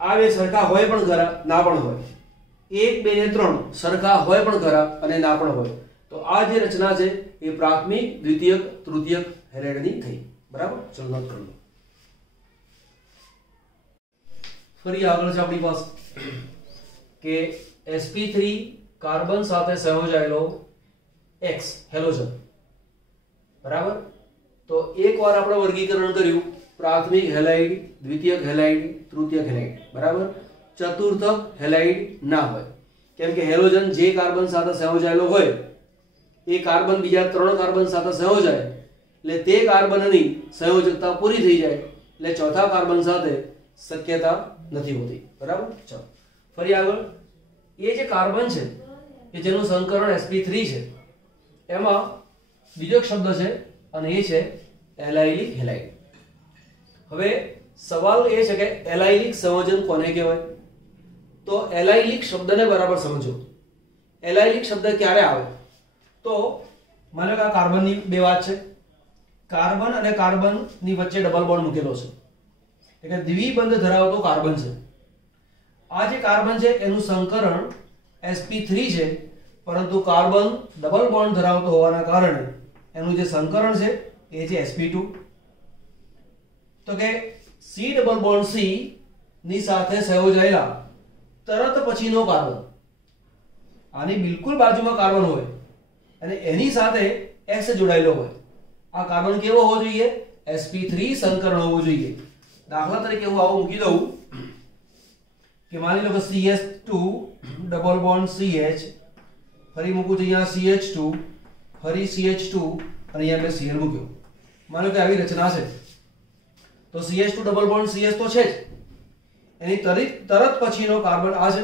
આ બે સરખા હોય પણ ખરા, ના પણ હોય. 1, 2 ને 3 સરખા હોય પણ ખરા અને ના પણ હોય. તો આ જે રચના છે એ પ્રાથમિક, દ્વિતીયક, તૃતીયક હેલાઇડની થઈ, બરાબર. ચલો નોટ કરી લો. ફરી આગળ છે આપણી પાસે કે sp3 કાર્બન સાથે સંયોજાયેલો X હેલોજન, બરાબર. તો એકવાર આપણે વર્ગીકરણ કર્યું પ્રાથમિક હેલાઇડ, દ્વિતીયક હેલાઇડ, તૃતીયક હેલાઇડ, બરાબર. ચતુર્થક હેલાઇડ ના હોય, કેમ કે હેલોજન જે કાર્બન સાથે સંયોજાયેલો હોય એ કાર્બન બીજા 3 કાર્બન સાથે સંયોજાય એટલે તે કાર્બનની સંયોજકતા પૂરી થઈ જાય એટલે ચોથા કાર્બન સાથે શક્યતા નથી હોતી, બરાબર. ચલો ફરી આગળ. એ જે કાર્બન છે કે જેનું સંકરણ sp3 છે એમાં બીજો શબ્દ છે અને એ છે એલાઇલિક હેલાઇડ. હવે સવાલ એ છે કે એલાઇલિક સંયોજન કોને કહેવાય? તો એલાઇલિક શબ્દને બરાબર સમજો. એલાઇલિક શબ્દ ક્યારે આવે? તો માનો કે આ કાર્બનની બે વાત છે, કાર્બન અને કાર્બનની વચ્ચે ડબલ બોન્ડ મૂકેલો છે એટલે દ્વિબંધ ધરાવતો કાર્બન છે. આ જે કાર્બન છે એનું સંકરણ sp3 છે, પરંતુ કાર્બન ડબલ બોન્ડ ધરાવતો હોવાના કારણે એનું જે સંકરણ છે એ છે sp2. તો કે C ડબલ બોન્ડ C ની સાથે સંયોજાયેલા તરત પછીનો કાર્બન, આની બિલકુલ બાજુમાં કાર્બન હોય અને એની સાથે X જોડાયેલો હોય, આ કાર્બન કેવો હોવો જોઈએ? sp3 સંકરણ હોવો જોઈએ. દાખલા તરીકે હું આવું મૂકી દઉં કે માની લો કે CH2 ડબલ બોન્ડ CH, ફરી મૂકું છું અહીંયા CH2, ફરી CH2 અને અહીંયા મેં Cl મૂક્યો. માનો કે આવી રચના છે તો CH2 ડબલ બોન્ડ CH તો છે જ, એની તરત પછીનો કાર્બન આ છે,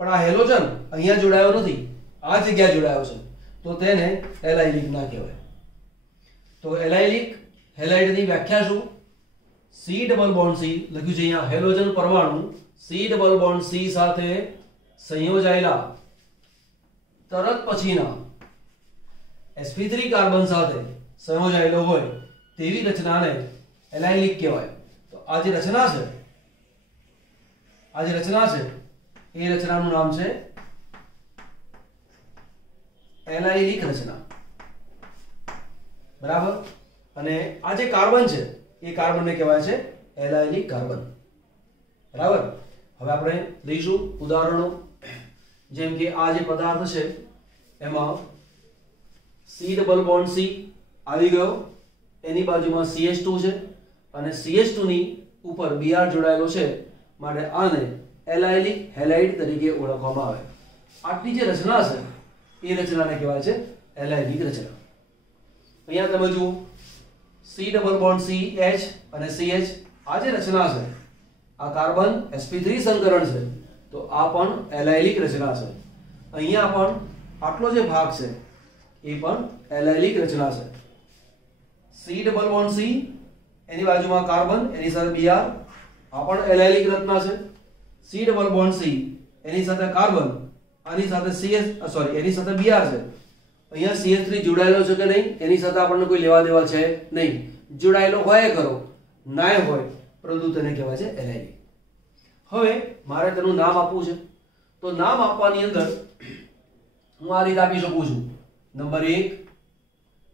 પણ આ હેલોજન અહીંયા જોડાયો નથી, આ જગ્યાએ જોડાયો છે, તો તેને એલાઇલિક ના કહેવાય. તો એલાઇલિક હેલાઇડની વ્યાખ્યા શું? C ડબલ બોન્ડ C લખ્યું છે અહીંયા, હેલોજન પરમાણુ C ડબલ બોન્ડ C સાથે સંયોજાયેલા તરત પછીના sp3 કાર્બન સાથે સંયોજાયેલો હોય તેવી રચનાને એલાઇલિક કહેવાય. તો આ જે રચના છે એ રચનાનું નામ છે એલાઇલિક રચના, બરાબર. અને આ જે કાર્બન છે એ કાર્બનને કહેવાય છે એલાઇલિક કાર્બન, બરાબર. હવે આપણે લઈશું ઉદાહરણો. જેમ કે આ જે પદાર્થ છે એમાં C ડબલ બોન્ડ C આવી ગયો, એની બાજુમાં CH2 છે અને CH2 ની ઉપર Br જોડાયેલો છે, માટે આને એલાઇલિક હેલાઇડ તરીકે ઓળખવામાં આવે. આટલી જે રચના છે એ રચનાને કહેવાય છે એલાઇલિક રચના. અહીંયા તમે જુઓ C ડબલ બોન્ડ CH અને CH, આ જે રચના છે આ કાર્બન sp3 સંકરણ છે, તો આ પણ એલાઇલિક રચના છે. અહીંયા પણ આટલો જે ભાગ છે એ પણ એલાઇલિક રચના છે. C ડબલ બોન્ડ C એની બાજુમાં કાર્બન એની સાથે Br, આ પણ એલાઇલિક રચના છે. C ડબલ બોન્ડ C એની સાથે કાર્બન, આની સાથે એની સાથે Br છે. અહીંયા CH3 જોડાયેલો છે કે નહીં એની સાથે આપણને કોઈ લેવા દેવા છે નહીં, જોડાયેલો હોય ખરો ના હોય, પરંતુ તેને કહેવાય છે એલાઇલિક. હવે મારે તેનું નામ આપવું છે, તો નામ આપવાની અંદર હું આ રીતે આપી શકું છું, નંબર 1,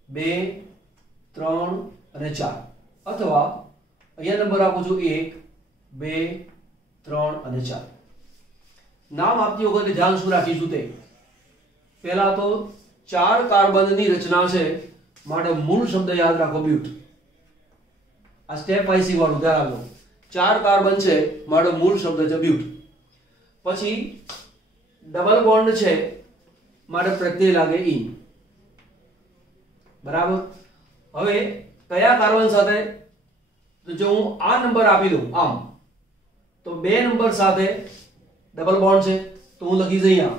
2, 3 અને 4, અથવા અહીંયા નંબર આપું છું 1, 2, 3 અને 4. નામ આપતી વખતે ધ્યાન શું રાખીશું તે પહેલા તો 4 કાર્બનની રચના છે માટે મૂળ શબ્દ યાદ રાખો બ્યુટ. આ સ્ટેપ વાઇઝ વાળું ધ્યાન રાખો. 4 કાર્બન છે મારો મૂળ શબ્દ છે બ્યુટ. પછી ડબલ બોન્ડ છે મારે પ્રત્યય લાગે ઇન. બરાબર. હવે કયા કાર્બન સાથે, તો જો હું આ નંબર આપી દઉં આમ, તો 2 નંબર સાથે ડબલ બોન્ડ છે તો હું લખીશ અહીંયા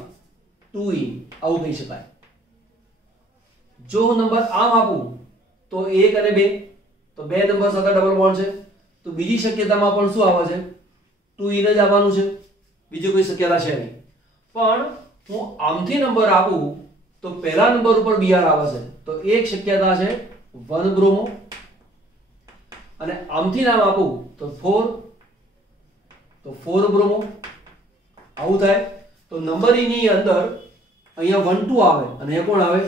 2 ઇન, આવું કહી શકાય. જો હું નંબર આમ આપું તો 1 અને 2, તો 2 નંબર સાથે ડબલ બોન્ડ છે, તો બીજી શક્યતામાં પણ શું આવે છે, 2 ઇન જ આવવાનું છે, બીજી કોઈ શક્યતા છે નહીં. પણ હું આમથી નંબર આપું તો પહેલા નંબર ઉપર Br આવે છે, તો એક શક્યતા છે 1 બ્રોમો, અને આમથી નામ આપું તો 4, તો 4 બ્રોમો, આવું થાય. તો નંબરિંગ ની અંદર અહીંયા 1 2 આવે અને અહીંયા કોણ આવે,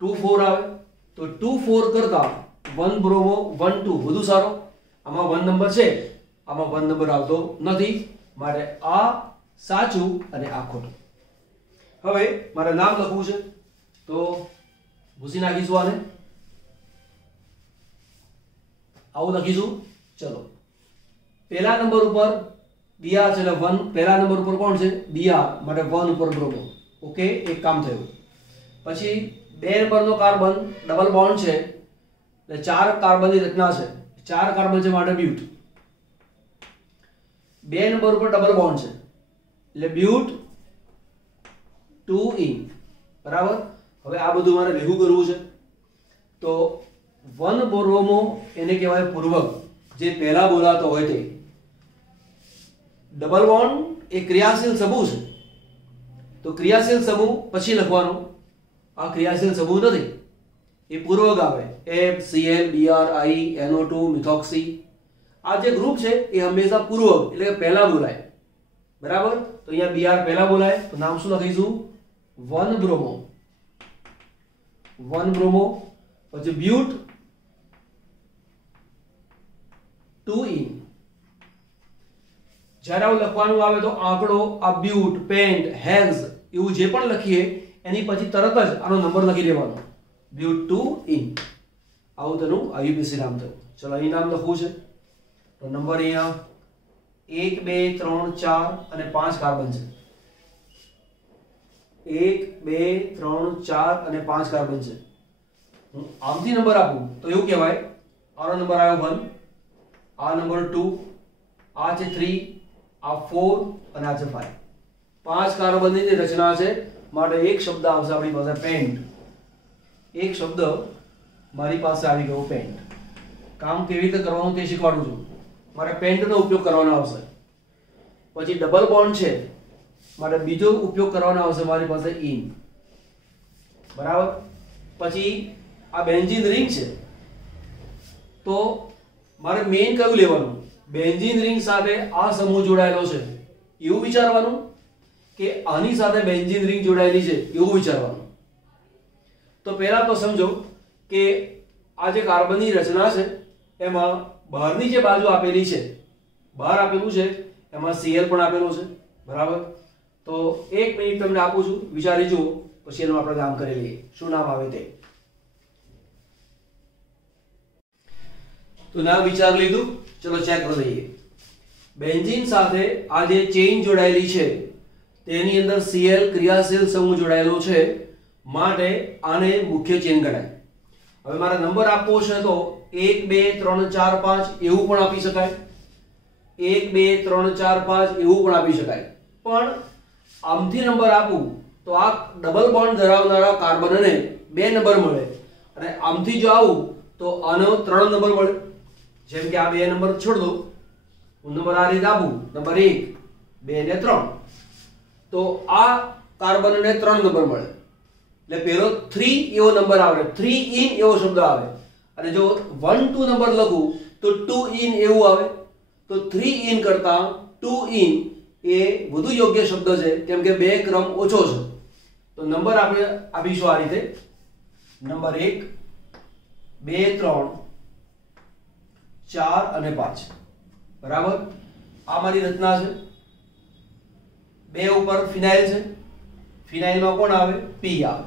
2 4 આવે. તો 2 4 કરતા 1 બ્રોમો 1 2 વધુ સારો. આમાં 1 નંબર છે, આમાં 1 નંબર આવતો નથી, મારે આ સાચું અને આ ખોટું. હવે મારે નામ લખવું છે તો ભૂસી નાખીશું આને, આવું લખીશું. ચલો, પહેલા નંબર ઉપર Br છે એટલે 1, પહેલા નંબર ઉપર કોણ છે, Br, માટે 1 ઉપર બ્રોમો. ઓકે, એક કામ થયું. પછી 2 નંબરનો કાર્બન ડબલ બોન્ડ છે એટલે 4 કાર્બનની રચના છે, 4 કાર્બન છે માટે બ્યુટ. 2 નંબર ઉપર ડબલ બોન્ડ છે એટલે બ્યુટ 2 ઇન. બરાબર. હવે આ બધું મારે ભેગું કરવું છે તો 1 બ્રોમો એને કહેવાય પૂર્વક, જે પહેલા બોલાતો હોય તે. ડબલ બોન્ડ એ ક્રિયાશીલ સમૂહ છે, તો ક્રિયાશીલ સમૂહ પછી લખવાનો, આ ક્રિયાશીલ સમૂહ નથી, એ પૂર્વક આવે. FCl BrI NO2 મિથોક્સી, આ જે ગ્રુપ છે એ હંમેશા પૂર્વક એટલે કે પહેલા બોલાય. બરાબર. તો અહીંયા Br પહેલા બોલાય તો નામ શું લખીશું, 1 બ્રોમો, 1 બ્રોમો. પછી બ્યુટ 2 ઇન. જ્યારે આવું લખવાનું આવે તો આંકડો, આ બ્યુટ, પેન્ટ, હેક્સ એવું જે પણ લખીએ એની પછી તરત જ આનો નંબર લખી દેવાનો, બ્યુટ 2 ઇન. આવું તેનું IUPAC નામ થયું. ચલો, અહીં નામ લખવું છે તો નંબર અહીંયા 1 2 3 4 અને 5 કાર્બન છે. 1 2 3 4 અને 5 કાર્બન છે. હું આમથી નંબર આપું તો એવું કહેવાય, આનો નંબર આવ્યો 1, આ નંબર 2, આ છે 3, આ 4 અને આ છે 5. 5 કાર્બનની રચના છે માટે એક શબ્દ આવશે આપણી પાસે પેન્ટ. એક શબ્દ મારી પાસે આવી ગયો પેન્ટ. કામ કેવી રીતે કરવાનું તે શીખવાડું છું. મારે પેન્ટનો ઉપયોગ કરવાનો આવશે. પછી ડબલ બોન્ડ છે મારે બીજો ઉપયોગ કરવાનો આવશે મારી પાસે ઇન. બરાબર. પછી આ બેન્ઝીન રિંગ છે તો મારે મેઇન કયું લેવાનું, બેન્ઝીન રિંગ સાથે આ સમૂહ જોડાયેલો છે એવું વિચારવાનું કે આની સાથે બેન્ઝીન રિંગ જોડાયેલી છે એવું વિચારવાનું. તો પહેલા તો સમજો કે આ જે કાર્બનની રચના છે એમાં બહારની જે બાજુ આપેલી છે, બહાર આપેલું છે એમાં Cl પણ આપેલો છે. બરાબર. તો 1 મિનિટ તમને આપું છું, વિચારી જુઓ, પછી એનું આપણે નામ કરી લઈએ, શું નામ આવે તે. તો નામ વિચાર લીધું, ચલો ચેક કરી લઈએ. બેન્ઝીન સાથે આ જે ચેઇન જોડાયેલી છે તેની અંદર Cl ક્રિયાશીલ સમૂહ જોડાયેલો છે માટે આને મુખ્ય ચેઇન ગણાય. હવે મારે નંબર આપવો છે તો 1 2 3 4 5 એવું પણ આપી શકાય, 1 2 3 4 5 એવું પણ આપી શકાય. પણ આમથી નંબર આપું તો આ ડબલ બોન્ડ ધરાવનારા કાર્બનને 2 નંબર મળે, અને આમથી જો આવું તો આનો 3 નંબર મળે. જેમ કે આ 2 નંબર છોડ દો, હું નંબર આ રીતે આપું, નંબર 1 2 ને 3, તો આ કાર્બનને 3 નંબર મળે. એટલે પેલો 3 એવો નંબર આવે, 3 ઇન એવો શબ્દ આવે. અને જો 1 2 નંબર લખું તો 2 ઇન એવું આવે. તો 3 ઇન કરતા 2 ઇન એ વધુ યોગ્ય શબ્દ છે, કેમ કે 2 ક્રમ ઓછો છે. તો નંબર આપણે આપીશું આ રીતે, નંબર 1 2 3 4 અને 5. બરાબર. આ મારી રચના છે. 2 ઉપર ફિનાઇલ છે, ફિનાઇલમાં કોણ આવે, P આવે.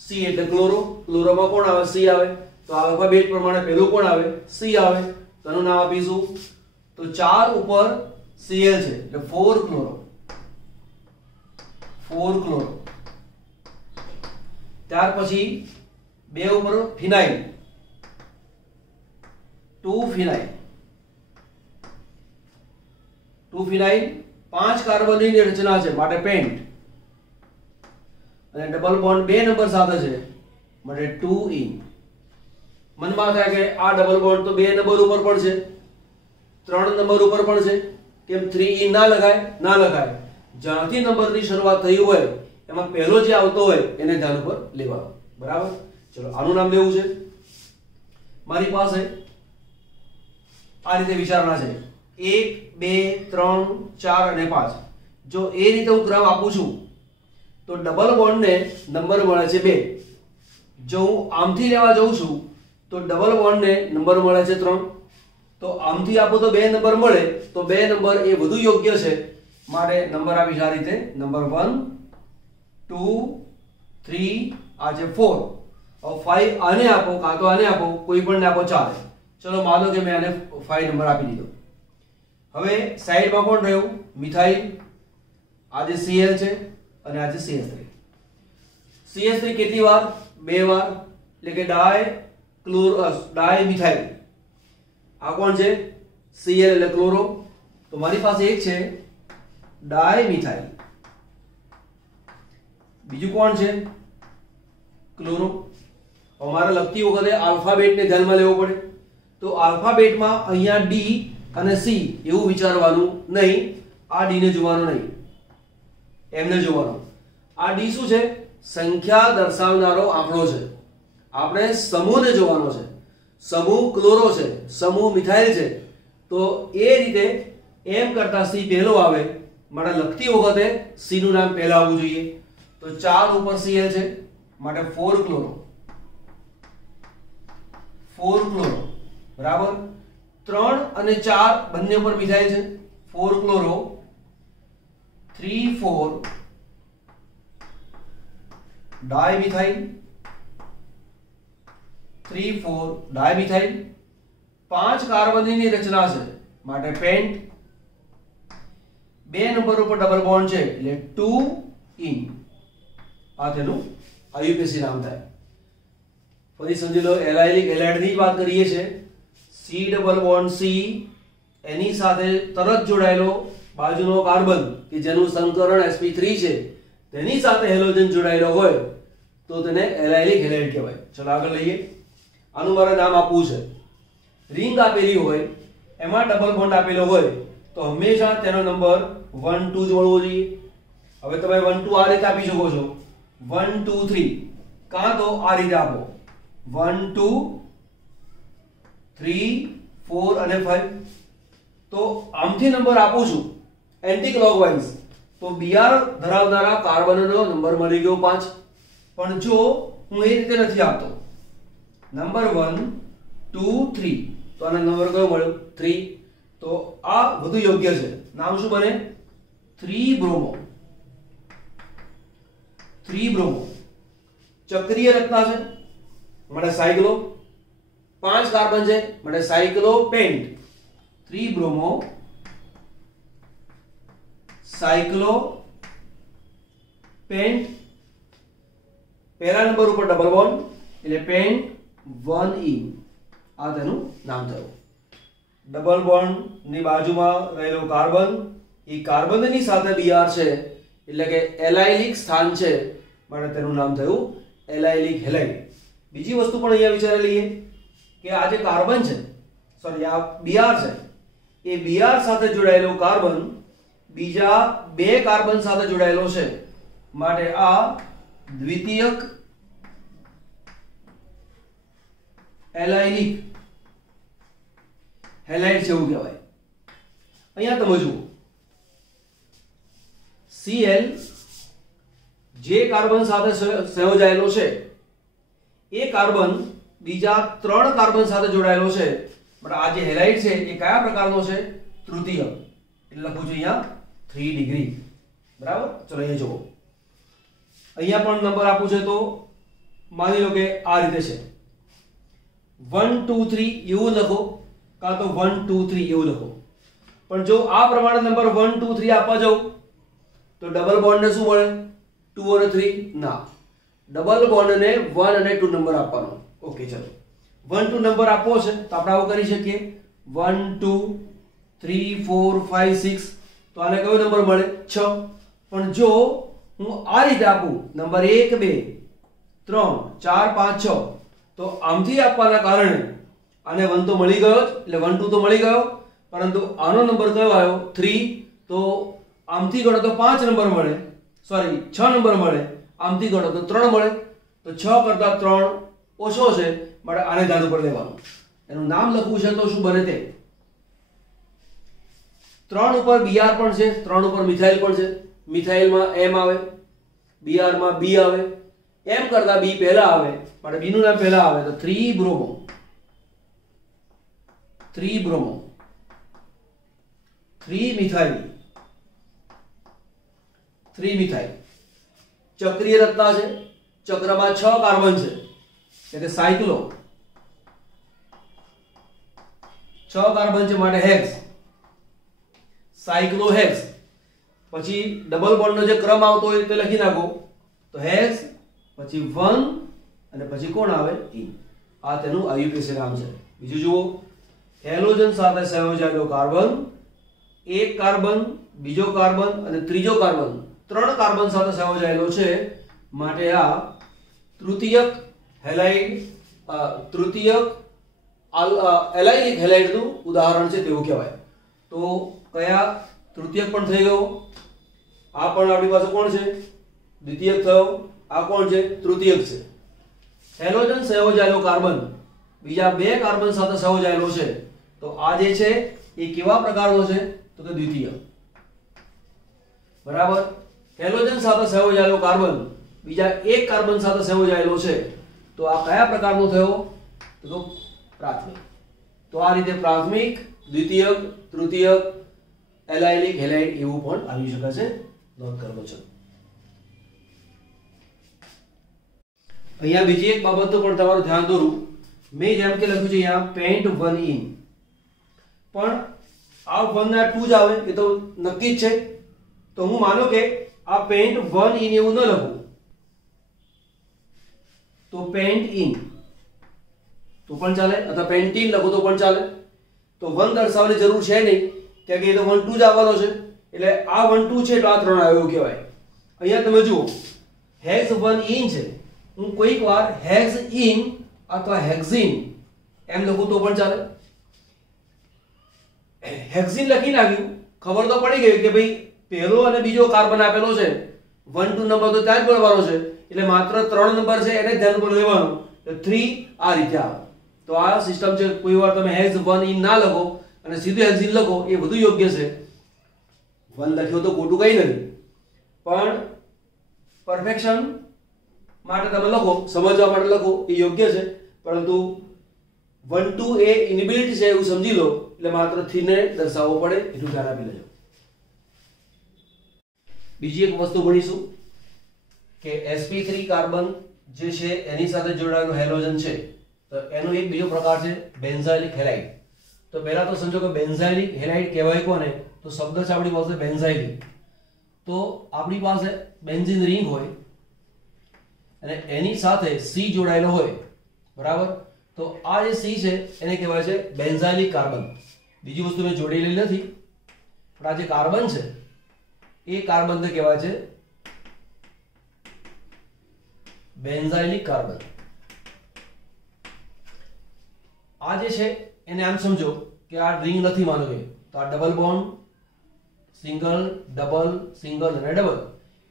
C એટલે ક્લોરો, ક્લોરોમાં કોણ આવે, C આવે. તો આલ્ફાબેટ પ્રમાણે પહેલું કોણ આવે? C આવે. તો એનું નામ આપીશું. તો 4 ઉપર Cl છે એટલે 4 ક્લોરો. 4 ક્લોરો. ત્યાર પછી 2 ઉપર ફિનાઇલ, 2 ફિનાઇલ. 2 ફિનાઇલ. 5 કાર્બનની રચના છે માટે પેન્ટ. અને ડબલ બોન્ડ 2 નંબર સાથે છે માટે 2 ઇન. મનમાં થાય કે આ ડબલ બોન્ડ તો 2 નંબર ઉપર પણ છે, 3 નંબર ઉપર પણ છે, કેમ 3 ઇન ના લગાય? ના લગાય. જ્યાંથી નંબરની શરૂઆત થઈ હોય એમાં પહેલો જે આવતો હોય એને ધ્યાન ઉપર લેવાનો. બરાબર? ચલો આનું નામ લેવું છે. મારી પાસે આ રીતે વિચારણા છે 1 2 3 4 અને 5. જો એ રીતે હું ક્રમ આપું છું તો ડબલ બોન્ડને નંબર મળે છે 2. જો હું આમથી લેવા જાઉં છું તો ડબલ બોન્ડને નંબર મળે છે 3. તો આમથી આપો તો 2 નંબર મળે, તો 2 નંબર એ વધુ યોગ્ય છે માટે નંબર આપીશ આ રીતે. નંબર 1 2 3 આ છે 4. હવે 5 આને આપો કાં તો આને આપો, કોઈ પણ ને આપો ચાલે. ચલો માનો કે મેં આને 5 નંબર આપી દીધો. હવે સાઈડમાં કોણ રહ્યું? મિથાઇલ. આ જે Cl છે અને આ જે CH3. CH3 કેટલી વાર? 2 વાર. એટલે કે ડાય મિથાઇલ. આ કોણ છે? Cl એટલે ક્લોરો. તો મારી પાસે એક છે ડાય મિથાઇલ. બીજું કોણ છે? ક્લોરો. હવે મારે લખતી વખતે આલ્ફાબેટને ધ્યાનમાં લેવો પડે. તો આલ્ફાબેટમાં અહીંયા D અને C એવું વિચારવાનું નહીં. આ D ને જોવાનું નહીં, એમને જોવાનું. આ D શું છે? સંખ્યા દર્શાવનારો આંકડો છે. આપણે સમૂહને જોવાનો છે. સમૂહ ક્લોરો છે, સમૂહ મિથાઇલ છે. તો એ રીતે એમ કરતા C પહેલો આવે. માટે લખતી વખતે C નું નામ પહેલા આવવું જોઈએ. તો 4 ઉપર Cl છે માટે 4 ક્લોરો. 4 ક્લોરો. બરાબર? 3 અને 4 બંને ઉપર મિથાઇલ છે. 4 ક્લોરો. 3 4 ડાયમિથાઇલ. 3 4 ડાયમિથાઇલ. 5 કાર્બનની રચના છે માટે પેન્ટ. 2 નંબર ઉપર ડબલ બોન્ડ છે એટલે 2 ઇન. આ તેનું IUPAC નામ થાય. ફરી સમજી લો, એલાઇલિક હેલાઇડ ની વાત કરીએ છે. C ડબલ બોન્ડ C એની સાથે તરત જોડાયેલો બાજુનો કાર્બન કે જેનું સંકરણ sp3 છે તેની સાથે હેલોજન જોડાયેલો હોય તો તેને એલાઇલિક હેલાઇડ કહેવાય. ચલો આગળ લઈએ. આનું મારે નામ આપવું છે. રિંગ આપેલી હોય એમાં ડબલ બોન્ડ આપેલો હોય તો હંમેશા તેનો નંબર 1 2 જ મળવો જોઈએ. હવે તમે 1 2 આ રીતે આપી શકો છો. 1 2 3 કાં તો આ રીતે આપો 1 2 3 4 અને 5. તો આમથી નંબર આપું છું એન્ટી ક્લોકવાઇઝ તો Br ધરાવનારા કાર્બનનો નંબર મળી ગયો 5. પણ જો હું એ રીતે નથી આપતો નંબર 1 2 3 તો આનો નંબર કયો મળ્યો? 3. તો આ વધુ યોગ્ય છે. નામ શું બને? 3 બ્રોમો. 3 બ્રોમો. ચક્રીય રચના છે માટે સાયક્લો. 5 કાર્બન છે માટે સાયક્લો પેન્ટ. 3 bromo સાયક્લો pant. પહેલા નંબર ઉપર ડબલ બોન્ડ એટલે પેન્ટ 1 ઇન. આ તેનું નામ થયું. ડબલ બોન્ડ ની બાજુમાં રહેલો કાર્બન એ કાર્બનની સાથે Br છે એટલે કે એલાઇલિક સ્થાન છે માટે તેનું નામ થયું એલાઇલિક હેલાઇડ. બીજી વસ્તુ પણ અહીંયા વિચારી લઈએ કે આ જે કાર્બન છે સોરી આ Br છે એ Br સાથે જોડાયેલો કાર્બન બીજા 2 કાર્બન સાથે જોડાયેલો છે માટે આ દ્વિતીયક એલાઇલિક હેલાઇડ છે એવું કહેવાય. અહીંયા તમે જુઓ Cl જે કાર્બન સાથે સંયોજાયેલો છે એ કાર્બન બીજા 3 કાર્બન સાથે જોડાયેલો છે. પણ આ જે હેલાઇડ છે એ કયા પ્રકારનો છે? તૃતીય. એટલે લખું છું અહીંયા 3 ડિગ્રી. બરાબર? ચલો અહીંયા જુઓ. અહીંયા પણ નંબર આપું છે તો માની લો કે આ રીતે છે. 1 2 3 એવું લખો કાં તો 1 2 3 એવું લખો. પણ જો આ પ્રમાણે નંબર 1 2 3 આપવા જાવ તો ડબલ બોન્ડને શું મળે? 2 અને 3 ના, ડબલ બોન્ડને 1 અને 2 નંબર આપવાનો. ઓકે, ચલો 1 2 નંબર આપવો છે તો આપણે આવું કરી શકીએ 1 2 3 4 5 6. તો આને કયો નંબર મળે? 6. પણ જો હું આ રીતે આપું નંબર 1 2 3 4 5 6 તો આમથી આપવાના કારણે આને 1 તો મળી ગયો જ, એટલે 1 2 તો મળી ગયો, પરંતુ આનો નંબર કયો આવ્યો? 3. તો આમથી ગણો તો 5 નંબર મળે, સોરી 6 નંબર મળે, આમથી ગણો તો 3 મળે. તો 6 કરતા 3 ઓછો છે, માટે આને ધ્યાન ઉપર લેવાનું. એનું નામ લખવું છે તો શું બને તે 3 ઉપર Br પણ છે, 3 ઉપર મિથાઇલ પણ છે. મિથાઇલમાં M આવે, Br માં B આવે, M કરતા B પહેલા આવે, માટે B નું નામ પહેલા આવે તો 3 બ્રોમો, 3 બ્રોમો, 3 મિથાઇલ, 3 મિથાઇલ. ચક્રીય રચના છે, ચક્રમાં 6 કાર્બન છે એટલે કે સાયક્લો, 6 કાર્બન છે માટે હેક્સ, સાયક્લોહેક્સ. પછી ડબલ બોન્ડનો જે ક્રમ આવતો હોય તે લખી નાખો તો હેક્સ, પછી 1 અને પછી કોણ આવે? ઈન. આ તેનું આયુપીએસી નામ છે. બીજું જુઓ, હેલોજન સાથે સંયોજાયેલો કાર્બન, એક કાર્બન, બીજો કાર્બન અને ત્રીજો કાર્બન, 3 કાર્બન સાથે સંયોજાયેલો છે, માટે આ તૃતીયક હેલાઇડ, તૃતીયક એલાઇનિક હેલાઇડનું ઉદાહરણ છે તેવું કહેવાય. તો કયા? તૃતીયક પણ થઈ ગયો, આ પણ આપણી પાસે કોણ છે? દ્વિતીયક થયો, આ કોણ છે? તૃતીયક છે. હેલોજન સંયોજાયેલો કાર્બન બીજા 2 કાર્બન સાથે સંયોજાયેલો છે, તો આ જે છે એ કેવા પ્રકારનો છે? તો કે દ્વિતીયક. બરાબર. હેલોજન સાથે સંયોજાયેલો કાર્બન બીજા 1 કાર્બન સાથે સંયોજાયેલો છે, તો આ કયા પ્રકારનો થયો? તો પ્રાથમિક. તો આ રીતે પ્રાથમિક, દ્વિતીયક, તૃતીયક, એલાઇનિક, હેલાઇડ એવું પણ આવી શકે છે. નોંધ કરવો છે. અહીંયા બીજી એક બાબતનું પણ તમારું ધ્યાન દોરું. મેં જેમ કે લખ્યું છે અહીંયા પેન્ટ 1 ઇન, પણ આ 1 ના 2 જ આવે એ તો નક્કી જ છે. તો હું માનો કે આ પેન્ટ 1 ઇન એવું ન લખું તો પેન્ટ ઇન તો પણ ચાલે, અથવા પેન્ટીન લખું તો પણ ચાલે. તો 1 દર્શાવવાની જરૂર છે નહીં, કેમ કે એ તો 1 2 જ આવવાનો છે, એટલે આ 1 2 છે તો આ 3 આવ્યો એવું કહેવાય. અહીંયા તમે જુઓ હેક્સ 1 ઇન છે, હું કોઈક વાર હેક્સ ઇન અથવા હેક્ઝિન એમ લખું તો પણ ચાલે. હેક્ઝિન લખી નાખ્યું, ખબર તો પડી ગઈ કે ભાઈ પહેલો અને બીજો કાર્બન આપેલો છે, 1 2 નંબર તો ત્યાં જ મળવાનો છે, એટલે માત્ર 3 નંબર છે એને ધ્યાન પર લેવાનું. તો 3 આ રીતે આવે. તો આ સિસ્ટમ છે. કોઈ વાર તમે હેક્સ 1 ઇન ના લખો અને સીધું હેક્ઝિન લખો એ વધુ યોગ્ય છે. 1 લખ્યો તો ખોટું કંઈ નથી, પણ પરફેક્શન માટે તમે લખો, સમજવા માટે લખો એ યોગ્ય છે. પરંતુ 1 2 એ ઇનબિલ્ટ છે એવું સમજી લો, એટલે માત્ર 3 ને દર્શાવવો પડે એટલું ધ્યાન આપી લેજો. બીજી એક વસ્તુ ભણીશું કે sp3 કાર્બન જે છે એની સાથે જોડાયેલું હેલોજન છે, તો એનો એક બીજો પ્રકાર છે બેન્ઝાઇલિક હેલાઇડ. તો પહેલા તો સમજો કે બેન્ઝાઇલિક હેલાઇડ કહેવાય કોને? તો શબ્દ છે આપણી પાસે બેન્ઝાઇલિક. તો આપણી પાસે બેન્ઝીન રિંગ હોય અને એની સાથે C જોડાયેલો હોય, બરાબર. તો આ જે C છે એને કહેવાય છે બેન્ઝાઇલિક કાર્બન. બીજી વસ્તુ મેં જોડેલી નથી, પણ આ જે કાર્બન છે એ કાર્બનને કહેવાય છે બેન્ઝાઇલિક કાર્બન. આ જે છે એને આમ સમજો કે આ રિંગ નથી, માનો કે તો આ double bond, single, double, single અને ડબલ,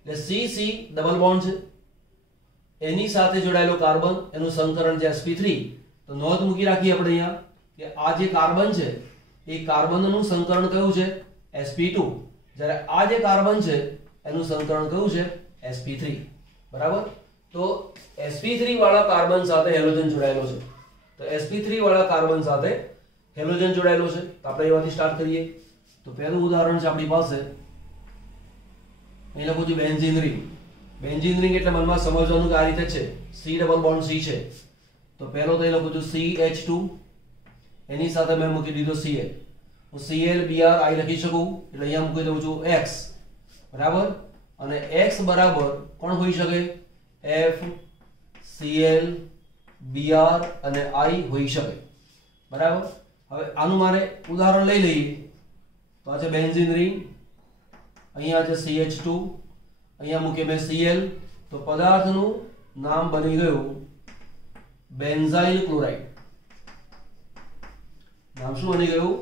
એટલે CC ડબલ બોન્ડ છે. એની સાથે જોડાયેલો કાર્બન એનું સંકરણ છે sp3. તો નોંધ મૂકી રાખીએ આપણે અહીંયા કે આ જે કાર્બન છે એ કાર્બનનું સંકરણ કયું છે? sp2. જ્યારે આ જે કાર્બન છે એનું સંકરણ કયું છે? sp3. બરાબર. તો sp3 વાળા કાર્બન સાથે હેલોજન જોડાયેલો છે. તો sp3 વાળા કાર્બન સાથે હેલોજન જોડાયેલો છે. તો આપણે એમાંથી સ્ટાર્ટ કરીએ. તો પહેલું ઉદાહરણ છે આપણી પાસે, અહીં લખું છું બેન્ઝીન રિંગ. બેન્ઝીન રિંગ એટલે મનમાં સમજવાનું કે આ રીતે છે, C ડબલ બોન્ડ C છે. તો તો પહેલો તો એ લખું છું CH2, એની સાથે મેં મૂકી દીધો Cl. હું Cl Br I લખી શકું એટલે અહીંયા મૂકી દઉં છું X, બરાબર. અને X બરાબર કોણ હોઈ શકે? F Cl Br અને I હોઈ શકે, બરાબર. હવે આનું મારે ઉદાહરણ લઈ લઈએ. તો આ છે બેન્ઝીન રિંગ, અહીંયા છે CH2, અહીંયા મૂકે મેં Cl, તો પદાર્થનું નામ બની ગયું બેન્ઝાઇલ ક્લોરાઇડ. નામ શું બની ગયું?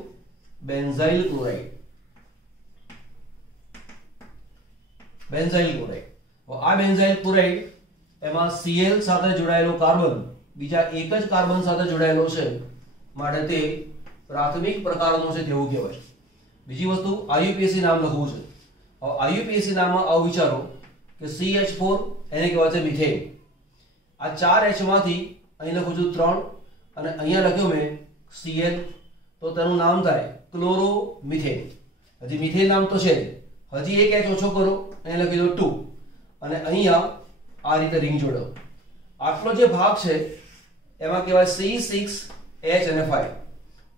Benzyl chloride. Benzyl chloride. આ બેન્ઝાઇલ ક્લોરાઇડ એમાં Cl સાથે જોડાયેલો કાર્બન બીજા એક જ કાર્બન સાથે જોડાયેલો છે, માટે તે પ્રાથમિક પ્રકારનો છે તેવું કહેવાય. બીજી વસ્તુ IUPAC નામ લખવું છે. હવે IUPAC નામમાં આવું વિચારો કે CH4 એને કહેવાય છે મિથેન. આ 4H માંથી અહીં લખું છું 3 અને અહીંયા લખ્યો મેં Cl, તો તેનું નામ થાય ક્લોરોમિથેન. હજી મિથેન નામ તો છે, હજી એક H ઓછો કરો, અહીંયા લખી દો 2 અને અહીંયા આ રીતે રિંગ જોડો. આટલો જે ભાગ છે એમાં કહેવાય C6H5.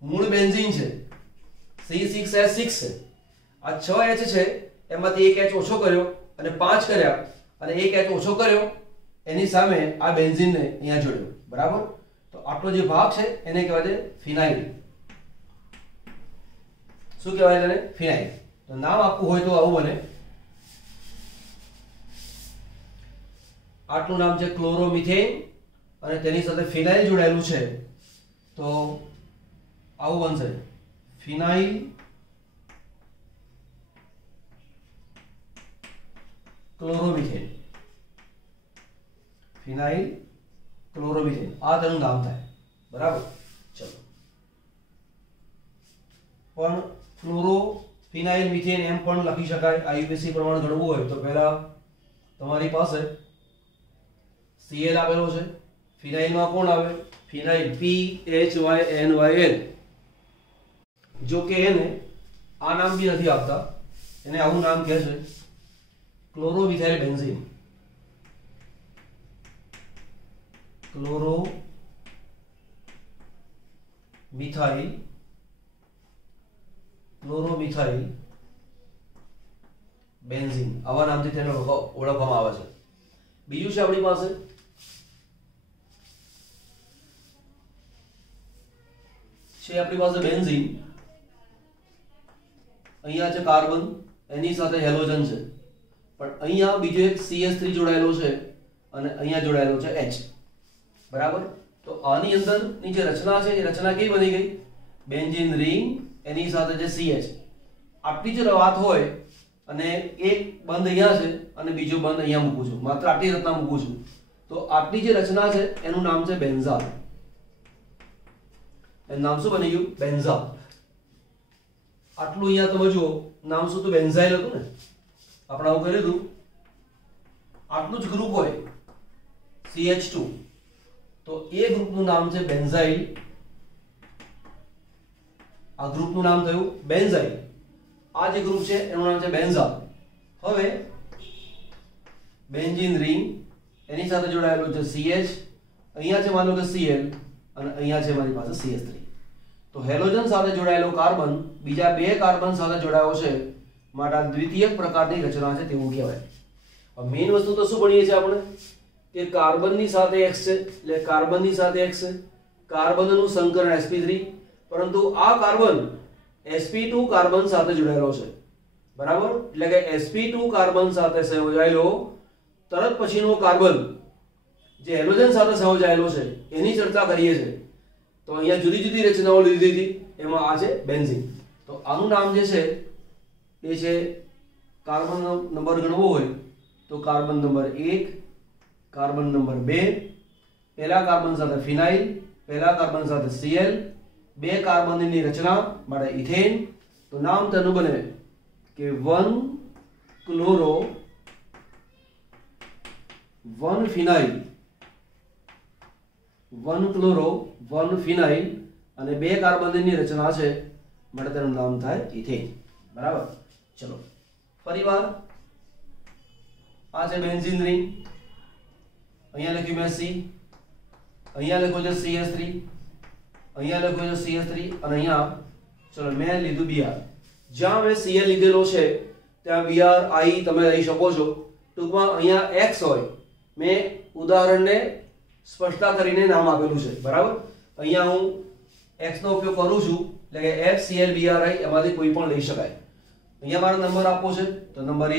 મૂળ બેન્ઝીન છે, C6H6 છે. આ 6H છે એમાંથી એક H ઓછો કર્યો અને 5 કર્યા અને એક H ઓછો કર્યો, એની સામે આ બેન્ઝીનને અહીંયા જોડ્યો, બરાબર. તો આટલો જે ભાગ છે એને કહેવાય છે ફિનાઇલ. શું કહેવાય તેને? ફિનાઇલ. તો નામ આપવું હોય તો આવું બને. આટલું નામ છે ક્લોરોમિથેન અને તેની સાથે ફિનાઇલ જોડાયેલું છે, તો આવું બનશે ફિનાઇલ ક્લોરોમિથેન. ફિનાઇલ ક્લોરોમિથેન આ તેનું નામ થાય, બરાબર. ચલો, પણ ક્લોરો ફિનાઇલ મિથેન એમ પણ લખી શકાય. IUPAC પ્રમાણે ગણવું હોય તો પહેલા તમારી પાસે Cl આપેલો છે, ફિનાઇલમાં કોણ આવે? ફિનાઇલ PHYNYL. જો કે એને આ નામ બી નથી આપતા, એને આવું નામ કહે છે ક્લોરોમિથાઇલ બેન્ઝીન. ક્લોરોમિથાઇલ બેન્ઝીન આવા નામથી તેને ઓળખવામાં આવે છે. બીજું છે આપણી પાસે બેન્ઝીન. અહીંયા છે કાર્બન, એની સાથે હેલોજન છે, પણ અહીંયા બીજો એક CH3 જોડાયેલો છે અને અહીંયા જોડાયેલો છે H, બરાબર. તો આની અંદરની જે રચના છે એ રચના કેવી બની ગઈ? બેન્ઝીન રિંગ, એની સાથે જે CH. આટલી જ વાત હોય અને એક બંધ અહીંયા છે અને બીજો બંધ અહીંયા મૂકું છું, માત્ર આટલી રચના મૂકું છું, તો આટલી જે રચના છે એનું નામ છે બેન્ઝાલ. એનું નામ શું બની ગયું? બેન્ઝાલ. આટલું અહીંયા તમે જુઓ, નામ શું હતું? બેન્ઝાઇલ હતું ને. આપણે આવું કર્યું હતું. આટલું જ ગ્રુપ હોય CH2, તો એ ગ્રુપનું નામ છે બેન્ઝાઇલ. આ ગ્રુપનું નામ થયું બેન્ઝાઇલ. આ જે ગ્રુપ છે એનું નામ છે બેન્ઝાલ. હવે બેન્ઝીન રિંગ, એની સાથે જોડાયેલું છે CH, અહીંયા છે માનો કે Cl અને અહીંયા છે મારી પાસે CH3. તો હેલોજન સાથે જોડાયેલો કાર્બન બીજા બે કાર્બન સાથે જોડાયો છે, માટે આ દ્વિતીયક પ્રકારની રચના છે તેવું કહેવાય. હવે મેઇન વસ્તુ તો શું ભણીએ છીએ આપણે કે કાર્બનની સાથે X છે, એટલે કાર્બનની સાથે X છે, કાર્બનનું સંકરણ sp3, પરંતુ આ કાર્બન sp2 કાર્બન સાથે જોડાયેલો છે, બરાબર. એટલે કે sp2 કાર્બન સાથે સંયોજાયેલો તરત પછીનો કાર્બન જે હેલોજન સાથે સંયોજાયેલો છે એની ચર્ચા કરીએ છીએ. તો અહીંયા જુદી જુદી રચનાઓ લીધી હતી, એમાં આ છે બેન્ઝીન. તો આનું નામ જે છે એ છે, કાર્બન નંબર ગણવો હોય તો કાર્બન નંબર 1, કાર્બન નંબર 2, પહેલા કાર્બન સાથે ફિનાઇલ, પહેલા કાર્બન સાથે Cl, બે કાર્બનની રચના માટે ઇથેન. તો નામ તેનું બને કે 1 ક્લોરો 1 ફિનાઇલ, 1 ક્લોરો 1 ફિનાઇલ અને બે કાર્બનની રચના છે માટે તેનું નામ થાય ઇથેન, બરાબર. ચલો ફરીવાર આ છે બેન્ઝીન રિંગ, અહીંયા લખ્યું મેં C, અહીંયા લખ્યું છે CH3, અહીંયા લખ્યું છે CH3 અને અહીંયા ચલો મેં લીધું Br. જ્યાં મેં Cl લીધેલો છે ત્યાં Br I તમે લઈ શકો છો. ટૂંકમાં અહીંયા X હોય, મેં ઉદાહરણને સ્પષ્ટતા કરીને નામ આપેલું છે, બરાબર. અહીંયા હું X નો ઉપયોગ કરું છું એટલે કે FClBri એમાંથી કોઈ પણ લઈ શકાય. અહીંયા મારો નંબર આપવો છે તો નંબર 1,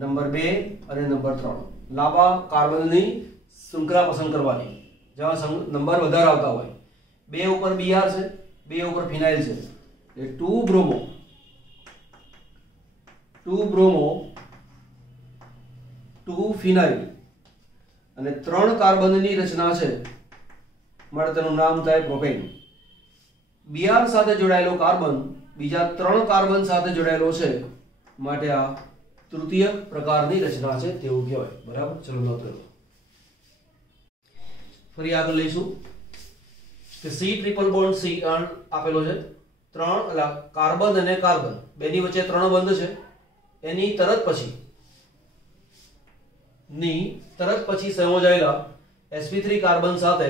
નંબર 2 અને નંબર 3. લાંબા કાર્બનની શૃંખલા પસંદ કરવાની જેમાં નંબર વધારે આવતા હોય. 2 ઉપર Br છે, 2 ઉપર ફિનાઇલ છે એટલે 2 બ્રોમો, 2 ફિનાઇલ અને 3 કાર્બનની રચના છે માટે તેનું નામ થાય પ્રોપેન. Br સાથે જોડાયેલો કાર્બન બીજા 3 કાર્બન સાથે જોડાયેલો છે માટે આ તૃતીય પ્રકારની રચના છે તેવું કહેવાય, બરાબર. ચલો નોંધ લો. ફરી આગળ લઈશું કે C ટ્રિપલ બોન્ડ C આપેલો છે. 3 એટલે કાર્બન અને કાર્બન બેની વચ્ચે 3 બંધ છે. એની તરત પછી સંયોજાયેલા sp3 કાર્બન સાથે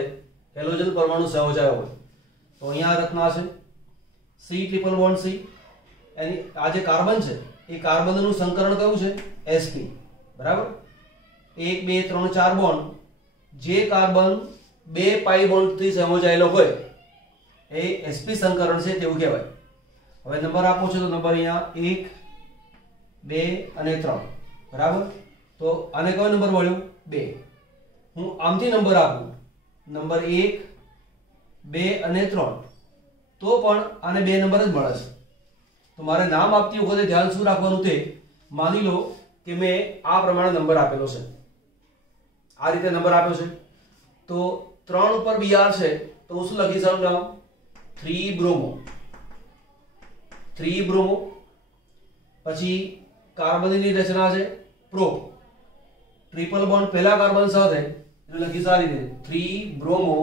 હેલોજન પરમાણુ સંયોજાયો હોય તો અહીંયા રચના છે C ટ્રિપલ બોન્ડ C. એની આ જે કાર્બન છે એ કાર્બનનું સંકરણ કયું છે? sp, બરાબર. 1 2 3 4 બોન્ડ જે કાર્બન 2 પાઈ બોન્ડ થી સંયોજાયેલો હોય એ sp સંકરણ છે તેવું કહેવાય. હવે નંબર આપો છે તો નંબર અહીંયા 1 2 અને 3, બરાબર. તો આને કયો નંબર મળ્યો? 2. હું આમથી નંબર આપું નંબર 1 2 અને 3 તો પણ આને 2 નંબર જ મળે છે. તો મારે નામ આપતી વખતે ધ્યાન શું રાખવાનું તે માની લો કે મેં આ પ્રમાણે નંબર આપેલો છે, આ રીતે નંબર આપ્યો છે તો 3 ઉપર Br છે તો હું શું લખી શકું નામ? 3 બ્રોમો. પછી કાર્બનની રચના છે પ્રો, ટ્રિપલ બોન્ડ પહેલા કાર્બન સાથે એટલે લખી સારી રીતે 3 બ્રોમો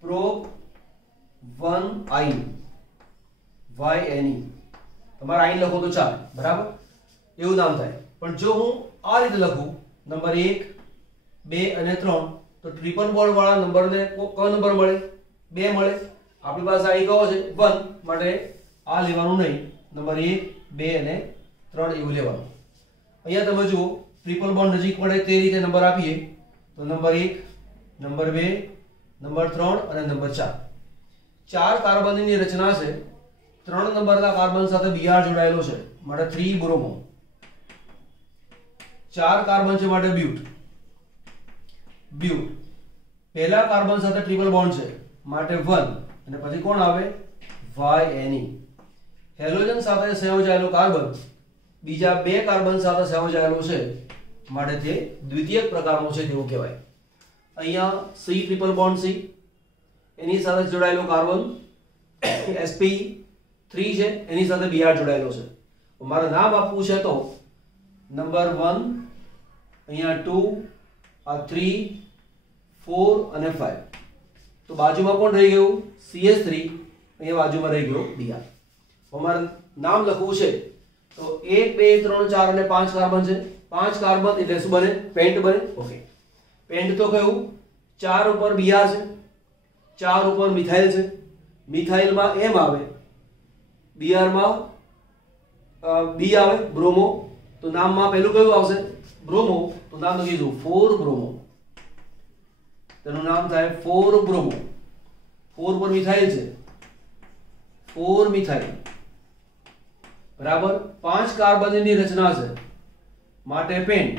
પ્રો 1 આઈન YNE. તમારે આઈન લખો તો ચાલે, બરાબર, એવું નામ થાય. પણ જો હું આ રીતે લખું નંબર 1 2 અને 3 તો ટ્રિપલ બોન્ડ વાળા નંબરને કયો નંબર મળે? 2 મળે. આપણી પાસે અહીં કયો છે? 1, માટે આ લેવાનું નહીં, નંબર 1 2 અને 3 એવું લેવાનું. અહીંયા તમે જુઓ ટ્રિપલ બોન્ડ નજીક પડે તે રીતે નંબર આપીએ તો નંબર 1 નંબર 2 નંબર 3 અને નંબર 4. 4 કાર્બનની રચના છે. 3 નંબરના કાર્બન સાથે Br જોડાયેલો છે માટે 3 બ્રોમો. 4 કાર્બન છે માટે બ્યુટ. પહેલા કાર્બન સાથે ટ્રિપલ બોન્ડ છે માટે 1 અને પછી કોણ આવે? YNE. હેલોજન સાથે સંયોજાયેલો કાર્બન બીજા 2 કાર્બન સાથે સંયોજાયેલો છે માટે તે દ્વિતીયક પ્રકારનો છે તેવું કહેવાય. અહીંયા C ટ્રિપલ બોન્ડ C એની સાથે જોડાયેલો કાર્બન sp3 છે એની સાથે Br જોડાયેલો છે. મારે નામ આપવું છે તો નંબર 1 અહીંયા 2 આ 3 4 અને 5. તો બાજુમાં કોણ રહી ગયું? CH3. અહીંયા બાજુમાં રહી ગયો Br. અમારે નામ લખવું છે તો 1 2 3 4 અને 5 કાર્બન છે. 5 કાર્બન એટલે શું બને? પેન્ટ બને. ઓકે, પેન્ટ તો કયું? 4 ઉપર Br છે, 4 ઉપર મિથાઇલ છે. મિથાઇલમાં M આવે, Br માં B આવે બ્રોમો, તો નામમાં પહેલું કયું આવશે? બ્રોમો. તો નામ લખી દઉં 4 બ્રોમો. તેનું નામ થાય 4 બ્રોમો. 4 પર મિથાઇલ છે, 4 મિથાઇલ, બરાબર. 5 કાર્બનની રચના છે માટે પેન્ટ.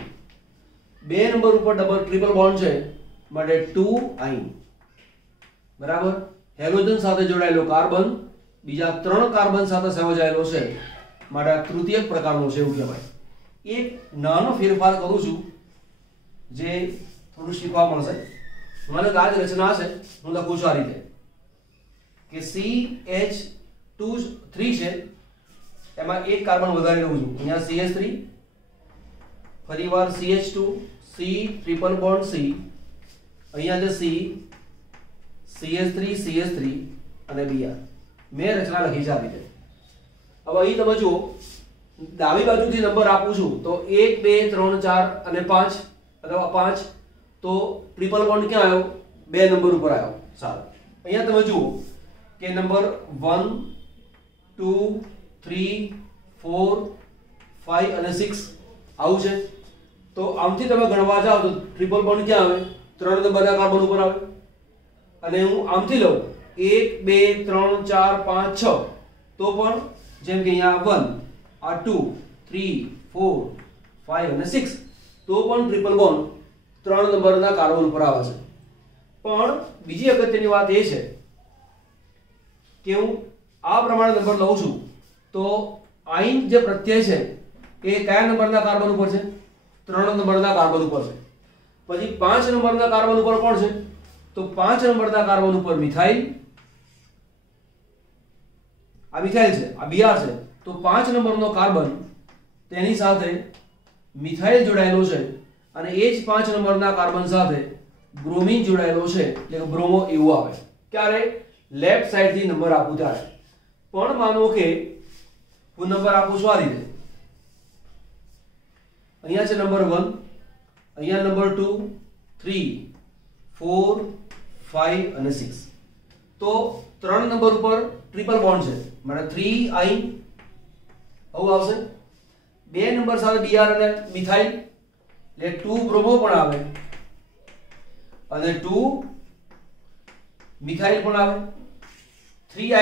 2 નંબર ઉપર ડબલ ટ્રિપલ બોન્ડ છે માટે 2 આઈન, બરાબર. હેલોજન સાથે જોડાયેલો કાર્બન બીજા 3 કાર્બન સાથે સંયોજાયેલો છે માટે આ તૃતીયક પ્રકારનો છે એવું કહેવાય. એક નાનો ફેરફાર કરું છું જે થોડું શીખવા મળશે. મને આ જ રચના છે, હું લખું છું આ રીતે કે CH3 છે એમાં એક કાર્બન વધારે લઉં છું. અહીંયા CH3, ફરીવાર CH2, C triple bond C, અહીંયા છે C, CH3 અને Br. મેં રચના લખી છે આ રીતે. હવે અહીં તમે જુઓ ડાબી બાજુથી નંબર આપું છું તો 1 2 3 4 અને 5 અથવા 5 તો ટ્રિપલ બોન્ડ ક્યાં આવ્યો? 2 નંબર ઉપર આવ્યો. સારું, અહીંયા તમે જુઓ કે નંબર 1 2 3 4 5 અને 6 આવું છે. તો આમથી તમે ગણવા જાઓ તો ટ્રિપલ બોન્ડ ક્યાં આવે? 3 નંબરના કાર્બન ઉપર આવે. અને હું આમથી લઉં 1 2 3 4 5 6 તો પણ જેમ કે અહીંયા 1 આ 2 3 4 5 અને 6 તો પણ ટ્રિપલ બોન્ડ 3 નંબરના કાર્બન ઉપર આવે છે. પણ બીજી અગત્યની વાત એ છે કે હું આ પ્રમાણે નંબર લઉં છું તો આયન જે પ્રત્યય છે એ કયા નંબરના કાર્બન ઉપર છે? 3 નંબરના કાર્બન ઉપર છે. પછી 5 નંબરના કાર્બન ઉપર કોણ છે? તો 5 નંબરના કાર્બન ઉપર મિથાઇલ. આ મિથાઇલ છે, આ Br છે. તો 5 નંબરનો કાર્બન તેની સાથે મિથાઇલ જોડાયેલો છે અને એ જ 5 નંબરના કાર્બન સાથે બ્રોમિન જોડાયેલો છે એટલે કે બ્રોમો એવું આવે. ક્યારે? લેફ્ટ સાઈડ થી નંબર આપું ત્યારે. પણ માનો કે હું નંબર આપું છું આ રીતે, અહીંયા છે નંબર 1, અહીંયા નંબર 2 3 4 5 અને 6. તો 3 નંબર ઉપર ટ્રિપલ બોન્ડ છે মানে 3 આયન આવું આવશે. 2 નંબર સાથે Br અને મિથાઇલ એટલે 2 બ્રોમો પણ આવે અને 2 મિથાઇલ પણ આવે. 3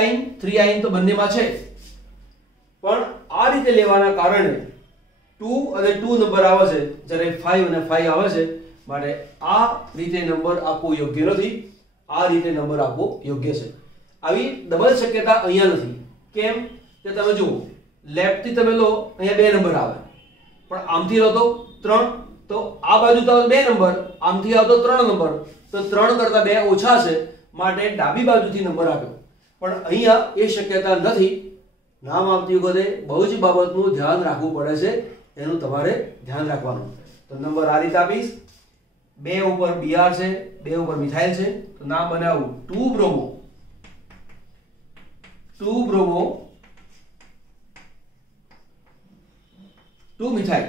આયન તો બંનેમાં છે પણ આ રીતે લેવાના કારણે 2 અને 2 નંબર આવે છે જ્યારે 5 અને 5 આવે છે. માટે આ રીતે નંબર આપવો યોગ્ય નથી, આ રીતે નંબર આપવો યોગ્ય છે. આવી ડબલ શક્યતા અહીંયા નથી. કેમ કે તમે જુઓ લેફ્ટ થી તમે લો અહીંયા 2 નંબર આવે પણ આમથી લો તો 3. તો આ બાજુ તો 2 નંબર, આમથી આવતો 3 નંબર, તો 3 કરતા 2 ઓછા છે માટે ડાબી બાજુથી નંબર આપ્યો. પણ અહીંયા એ શક્યતા નથી. નામ આપતી વખતે બહુ જ બાબતનું ધ્યાન રાખવું પડે છે, એનું તમારે ધ્યાન રાખવાનું. તો નંબર આ રીતે આપીશ. 2 ઉપર Br છે, 2 ઉપર મિથાઇલ છે તો નામ બનાવું 2 બ્રોમો 2 મિથાઇલ.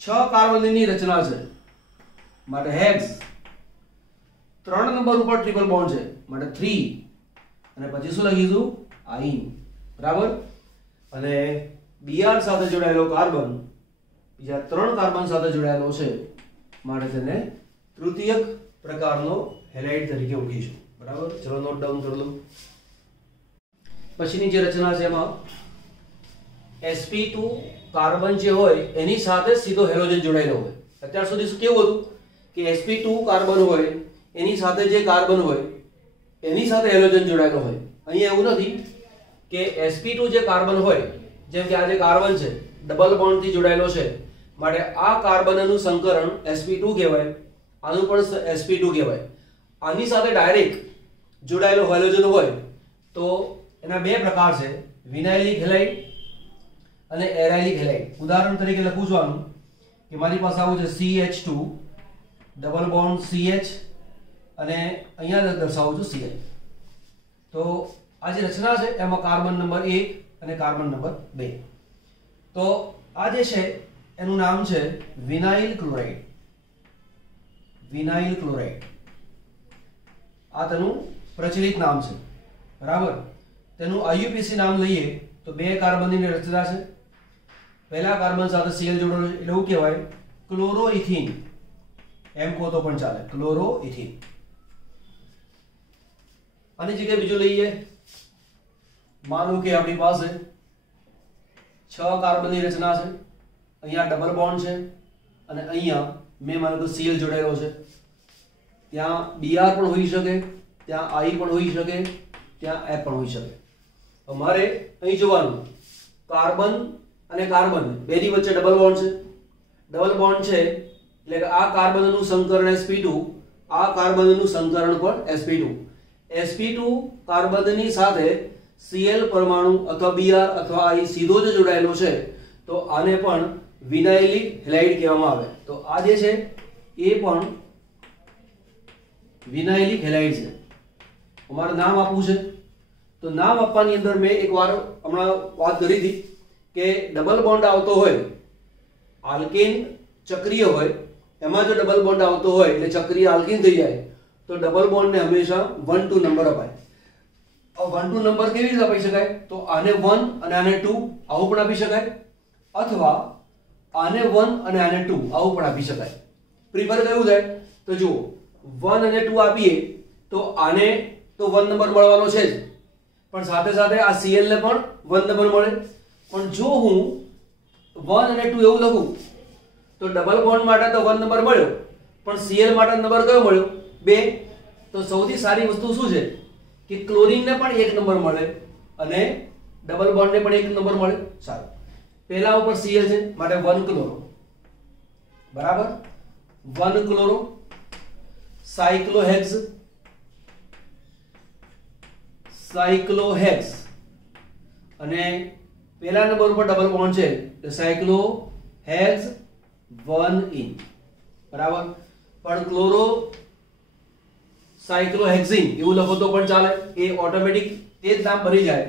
6 કાર્બનની રચના છે માટે હેક્સ. 3 નંબર ઉપર ટ્રિપલ બોન્ડ છે માટે 3 અને પછી શું લખીશું? આયન. બરાબર. અને Br સાથે જોડાયેલો કાર્બન બીજા 3 કાર્બન સાથે જોડાયેલો છે માટે તેને તૃતીયક પ્રકારનો હેલાઇડ તરીકે ઓળખીશું. બરાબર. ચલો નોટ ડાઉન કરી લો. પછીની જે રચના છે એમાં sp2 કાર્બન જે હોય એની સાથે સીધો હેલોજન જોડાયેલો હોય. અત્યાર સુધી શું કેવું હતું કે sp2 કાર્બન હોય એની સાથે જે કાર્બન હોય એની સાથે હેલોજન જોડાયેલો હોય. અહીંયા એવું નથી કે sp2 જે કાર્બન હોય, જેમ કે આ જે કાર્બન છે ડબલ બોન્ડ થી જોડાયેલો છે માટે આ કાર્બનનું સંકરણ sp2 કહેવાય, આનું પણ sp2 કહેવાય. આની સાથે ડાયરેક્ટ જોડાયેલો હેલોજન હોય તો એના 2 પ્રકાર છે, વિનાઇલિક હેલાઇડ અને એરાઇલિક હેલાઇડ. ઉદાહરણ તરીકે લખું છું આનું કે મારી પાસે આવું છે CH2 ડબલ બોન્ડ CH અને અહીંયા દર્શાવું છું CH. તો આ જે રચના છે એમાં કાર્બન નંબર 1 અને કાર્બન નંબર 2. તો આ જે છે એનું નામ છે વિનાઇલ ક્લોરાઇડ. વિનાઇલ ક્લોરાઇડ આ તેનું પ્રચલિત નામ છે. બરાબર. તેનું IUPAC નામ લઈએ તો 2 કાર્બનની રચના છે. પહેલા કાર્બન સાથે Cl જોડેલો છે એટલે એવું કહેવાય ક્લોરોઇથિન. એમ કહો તો પણ ચાલે, ક્લોરોઇથિન. આની જગ્યાએ બીજું લઈએ. માનો કે આપણી પાસે 6 કાર્બનની રચના છે, અહીંયા ડબલ બોન્ડ છે અને અહીંયા મેં માનો કે Cl જોડાયેલો છે. ત્યાં Br પણ હોઈ શકે, ત્યાં I પણ હોઈ શકે, ત્યાં F પણ હોઈ શકે. અમારે અહીં જોવાનું કાર્બન અને કાર્બન બેની વચ્ચે ડબલ બોન્ડ છે. ડબલ બોન્ડ છે એટલે કે આ કાર્બનનું સંકરણ sp2, આ કાર્બનનું સંકરણ પણ sp2. sp2 કાર્બનની સાથે Cl પરમાણુ અથવા Br અથવા I સીધો જ જોડાયેલો છે તો આને પણ વિનાઇલિક હેલાઇડ કહેવામાં આવે. તો આ જે છે એ પણ વિનાઇલિક હેલાઇડ છે. અમારે નામ આપવું છે તો નામ આપવાની અંદર મેં એકવાર હમણાં વાત કરી હતી કે ડબલ બોન્ડ આવતો હોય, આલ્કેન ચક્રીય હોય એમાં જો ડબલ બોન્ડ આવતો હોય એટલે ચક્રીય આલ્કીન થઈ જાય તો ડબલ બોન્ડ ને હંમેશા 1 2 નંબર અપાય. 1 2 નંબર કેવી રીતે આપી શકાય? તો આને 1 અને આને 2 આવું પણ આપી શકાય, અથવા આને 1 અને આને 2 આવું પણ આપી શકાય. પ્રિફર કયું થાય? તો જુઓ 1 અને 2 આપીએ તો આને તો 1 નંબર મળવાનો છે જ, પણ સાથે સાથે આ Cl ને પણ 1 નંબર મળે. પણ જો હું 1 અને 2 એવું લખું તો ડબલ બોન્ડ માટે તો 1 નંબર મળ્યો, પણ Cl માટે નંબર કયો મળ્યો? 2. તો સૌથી સારી વસ્તુ શું છે કે ક્લોરીન ને પણ 1 નંબર મળે અને ડબલ બોન્ડ ને પણ 1 નંબર મળે. સારું, પહેલા ઉપર Cl છે માટે 1 ક્લોરો, બરાબર, 1 ક્લોરો સાયક્લોહેક્સ, સાયક્લોહેક્સ અને પહેલા નંબર ઉપર ડબલ બોન્ડ છે એટલે સાયક્લોહેક્સ 1 ઇન, બરાબર. પણ ક્લોરો સાયક્લોહેક્સિન એવું લખો તો પણ ચાલે, એ ઓટોમેટિક તે જ નામ બની જાય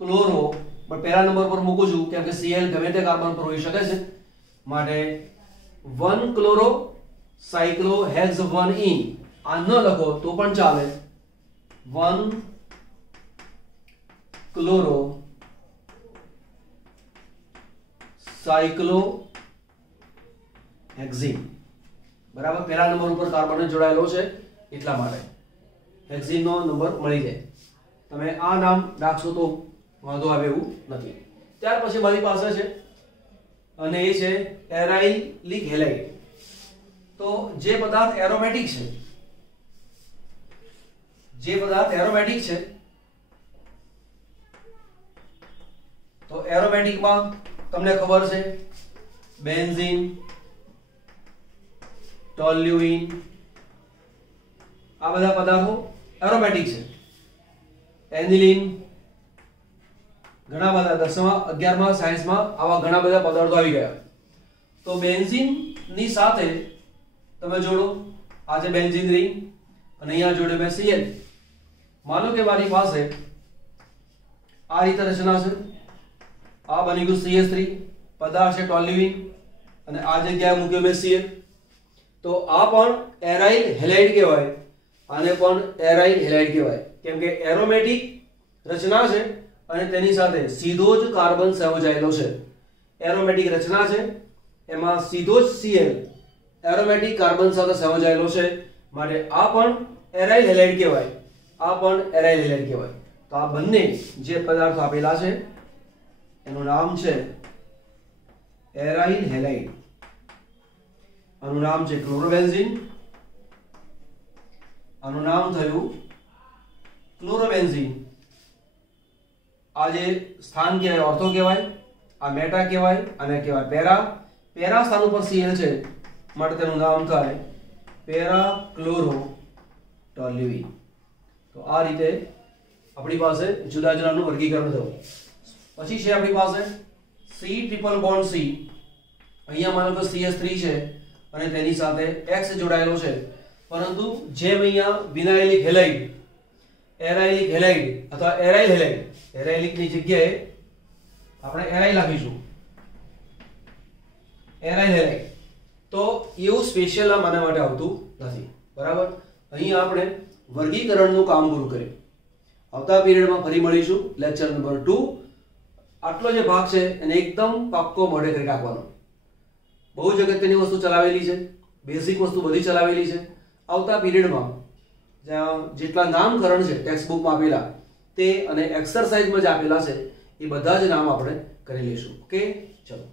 ક્લોરો, પણ પહેલા નંબર પર મૂકું છું કેમ કે Cl ગમે તે કાર્બન પર હોઈ શકે છે, માટે 1 ક્લોરો સાયક્લોહેક્સ 1 ઇન. આ ન લખો તો પણ ચાલે, 1 ક્લોરો સાયક્લોહેક્સિન, બરાબર. પહેલા નંબર ઉપર કાર્બન જોડાયેલો છે એટલા માટે હેક્સિન નો નંબર મળી જાય. તમે આ નામ રાખશો તો વાંધો આવે એવું નથી. ત્યાર પછી મારી પાસે છે અને એ છે એરાઇલિક હેલાઇડ. તો જે પદાર્થ એરોમેટિક છે, જે પદાર્થ એરોમેટિક છે તો એરોમેટિકમાં તમને ખબર છે બેન્ઝીન, ટોલ્યુઇન, આ બધા પદાર્થો એરોમેટિક છે. એનિલીન, ઘણા બધા 10મા 11મા સાયન્સમાં આવા ઘણા બધા પદાર્થો આવી ગયા. તો બેન્ઝીન ની સાથે તમે જોડો, આ છે બેન્ઝીન રિંગ અને અહીંયા જોડે મેં Cl. માનો કે મારી પાસે આ રીતે રચના છે, આ બની ગયું CH3, પદાર્થ છે ટોલ્યુઇન અને આ જગ્યાએ મૂક્યો મેં Cl. તો આ પણ એરાઇલ હેલાઇડ કહેવાય, આને પણ એરાઇલ હેલાઇડ કહેવાય, કેમ કે એરોમેટિક રચના છે અને તેની સાથે સીધો જ કાર્બન સંયોજાયેલો છે. એરોમેટિક રચના છે, એમાં સીધો જ Cl એરોમેટિક કાર્બન સાથે સંયોજાયેલો છે, માટે આ પણ એરાઇલ હેલાઇડ કહેવાય, આ પણ એરાઇલ હેલાઇડ કહેવાય. તો આ બંને જે પદાર્થો આપેલા છે એનું નામ છે એરાઇલ હેલાઇડ. આનું નામ છે ક્લોરોબેન્ઝીન, આનું નામ થયું ક્લોરોબેન્ઝીન. આ જે સ્થાન કહેવાય ઓર્થો કહેવાય, આ મેટા કહેવાય અને કહેવાય પેરા. પેરા સ્થાન ઉપર Cl છે માટે તેનું નામ થાય પેરા ક્લોરો ટોલ્યુઇન. તો આ રીતે આપણી પાસે જુદા જુદાનું વર્ગીકરણ થયું. પછી છે આપણી પાસે C ટ્રિપલ બોન્ડ C. અહીંયા માનો કે CH3 છે અને તેની સાથે X જોડાયેલો છે, પરંતુ જેમ અહીંયા વિનાઇલિક હેલાઇડ, એરાઇલિક હેલાઇડ અથવા એરાઇલ હેલાઇડ, એરાઇલિક ની જગ્યાએ આપણે એરાઇલ લખીશું, એરાઇલ હેલાઇડ. તો એવું સ્પેશિયલ નામ આના માટે આવતું નથી, બરાબર. અહીંયા આપણે વર્ગીકરણનું કામ પૂરું કર્યું. આવતા પીરિયડમાં ફરી મળીશું, લેક્ચર નંબર 2. આટલો જે ભાગ છે એને એકદમ પાક્કો મોઢે કરી નાખવાનો. બહુ જ અગત્યની વસ્તુ ચલાવેલી છે, બેઝિક વસ્તુ બધી ચલાવેલી છે. આવતા પીરિયડમાં જ્યાં જેટલા નામકરણ છે ટેક્સ્ટ બુકમાં આપેલા તે અને એક્સરસાઇઝમાં જે આપેલા છે એ બધા જ નામ આપણે કરી લઈશું. ઓકે, ચલો.